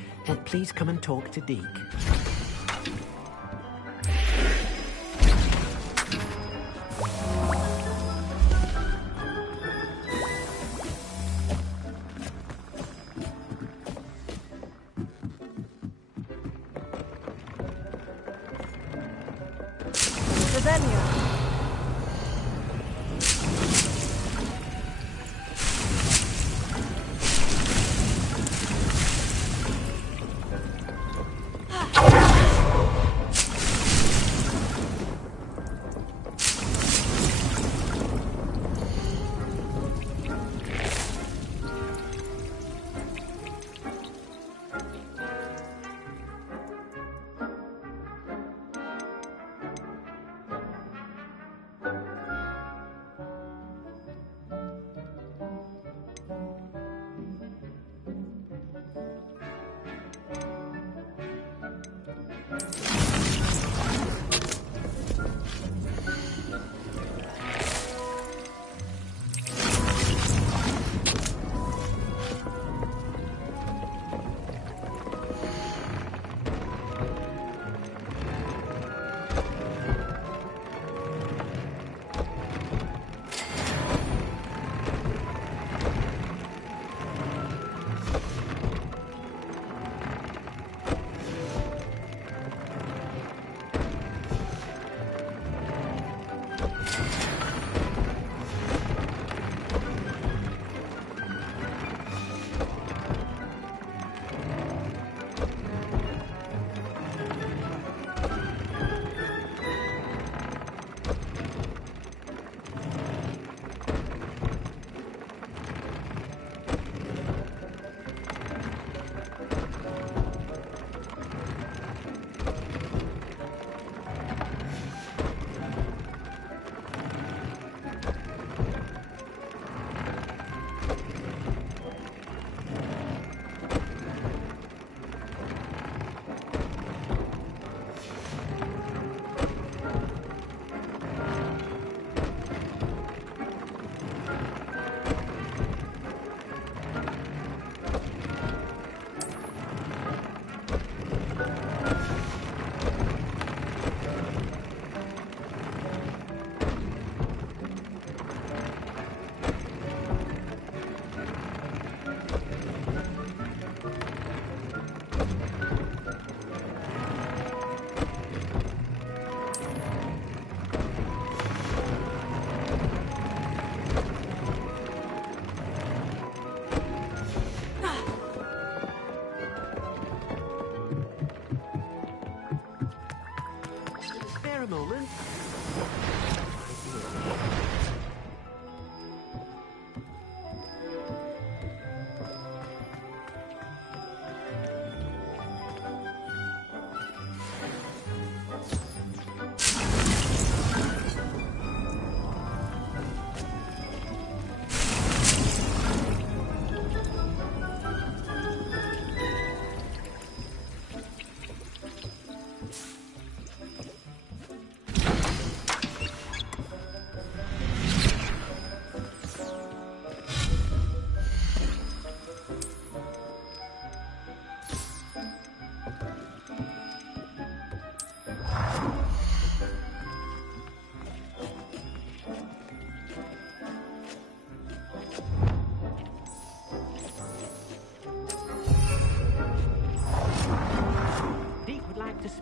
please come and talk to Deke.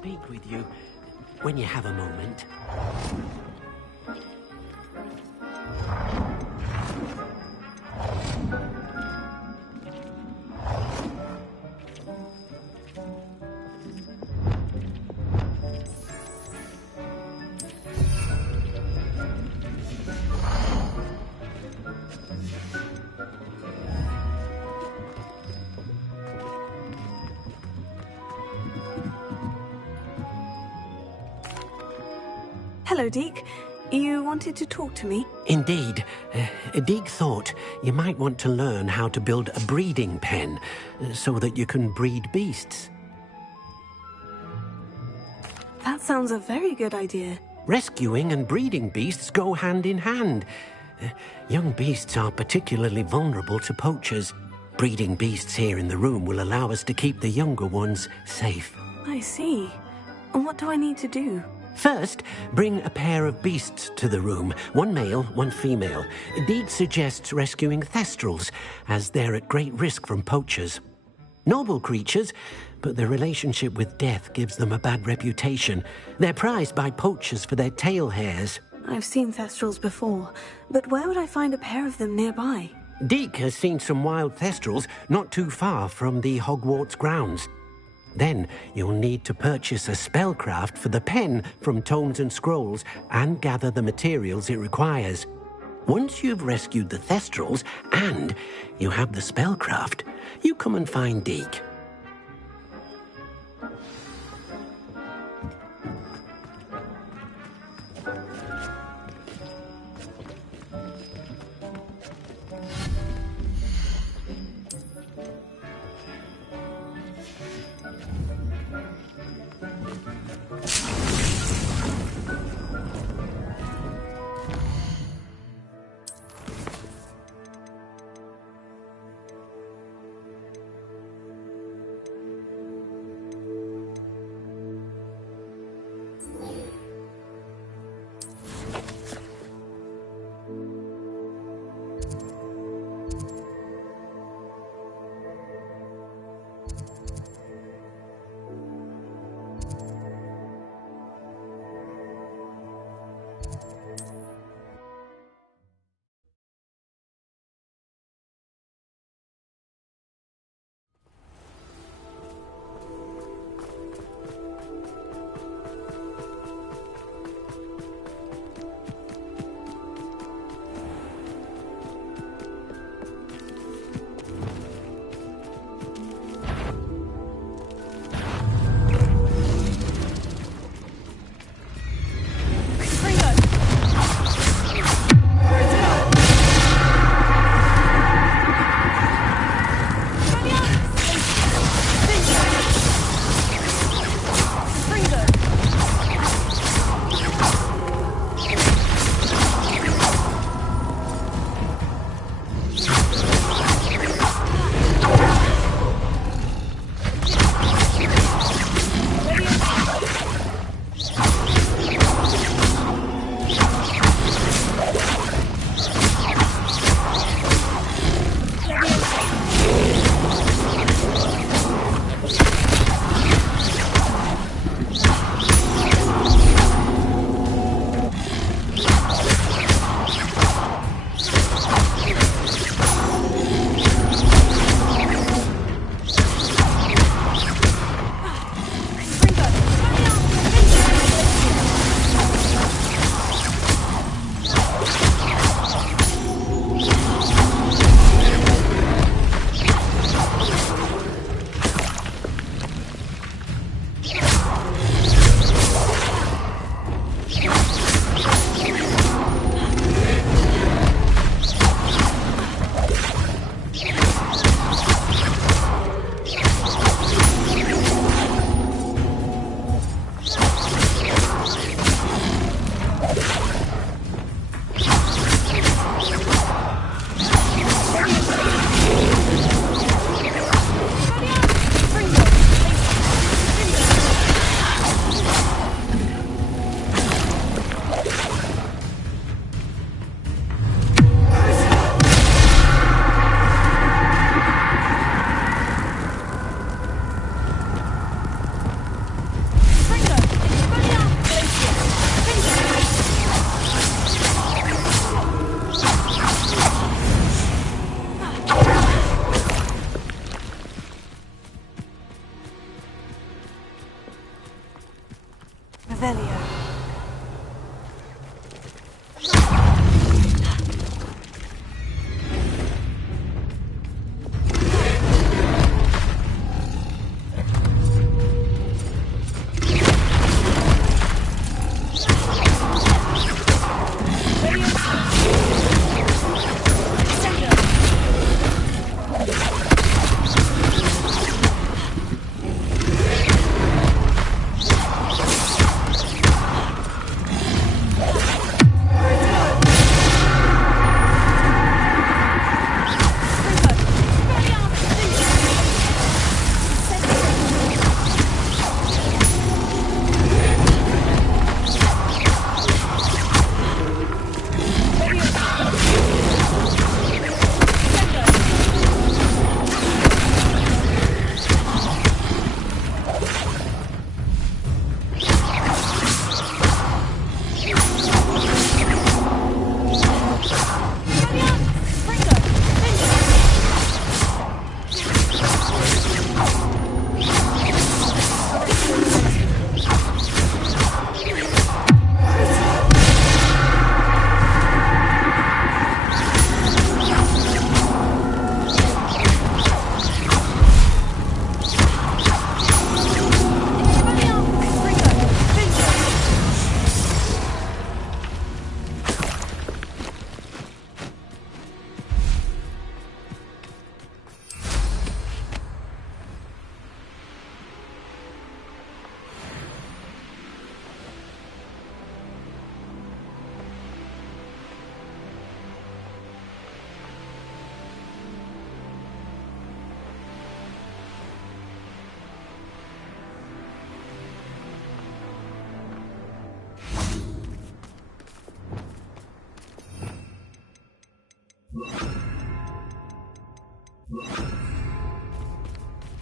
speak with you when you have a moment. Hello, Deke. You wanted to talk to me? Indeed. Deek thought you might want to learn how to build a breeding pen so that you can breed beasts. That sounds a very good idea. Rescuing and breeding beasts go hand in hand. Young beasts are particularly vulnerable to poachers. Breeding beasts here in the room will allow us to keep the younger ones safe. I see. And what do I need to do? First, bring a pair of beasts to the room. One male, one female. Deed suggests rescuing thestrals, as they're at great risk from poachers. Noble creatures, but their relationship with death gives them a bad reputation. They're prized by poachers for their tail hairs. I've seen thestrals before, but where would I find a pair of them nearby? Deke has seen some wild thestrals not too far from the Hogwarts grounds. Then you'll need to purchase a spellcraft for the pen from Tomes and Scrolls and gather the materials it requires. Once you've rescued the thestrals and you have the spellcraft, you come and find Deke. Revelio.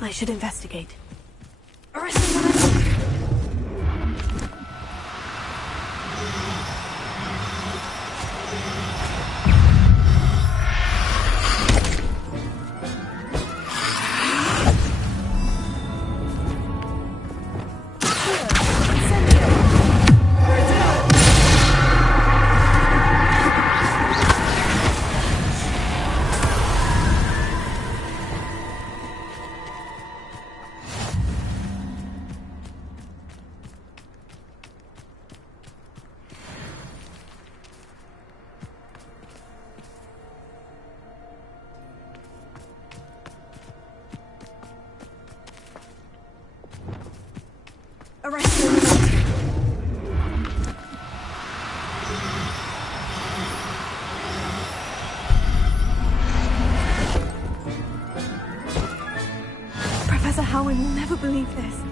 I should investigate. Professor Howin will never believe this.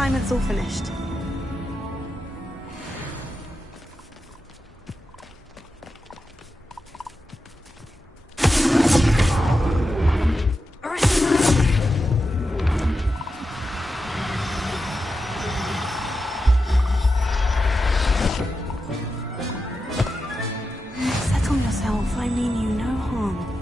assignment's all finished. Settle yourself. I mean you no harm.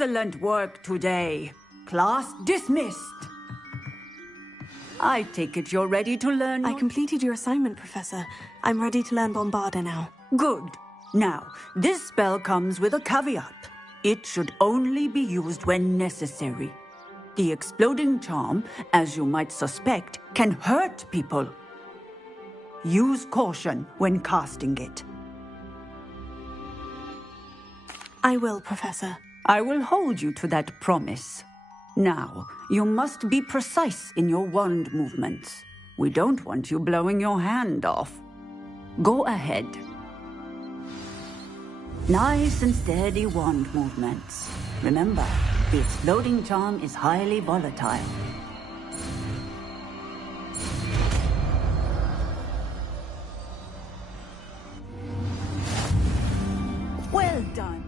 Excellent work today. Class dismissed. I take it you're ready to learn. I completed your assignment, Professor. I'm ready to learn Bombarda now. Good. Now, this spell comes with a caveat. It should only be used when necessary. The exploding charm, as you might suspect, can hurt people. Use caution when casting it. I will, Professor. I will hold you to that promise. Now, you must be precise in your wand movements. We don't want you blowing your hand off. Go ahead. Nice and steady wand movements. Remember, the exploding charm is highly volatile. Well done.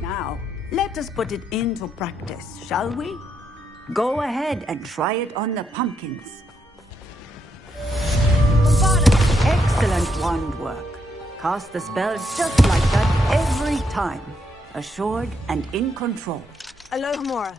Now, let us put it into practice, shall we? Go ahead and try it on the pumpkins. Excellent wand work. Cast the spell just like that every time. Assured and in control. Alohomora.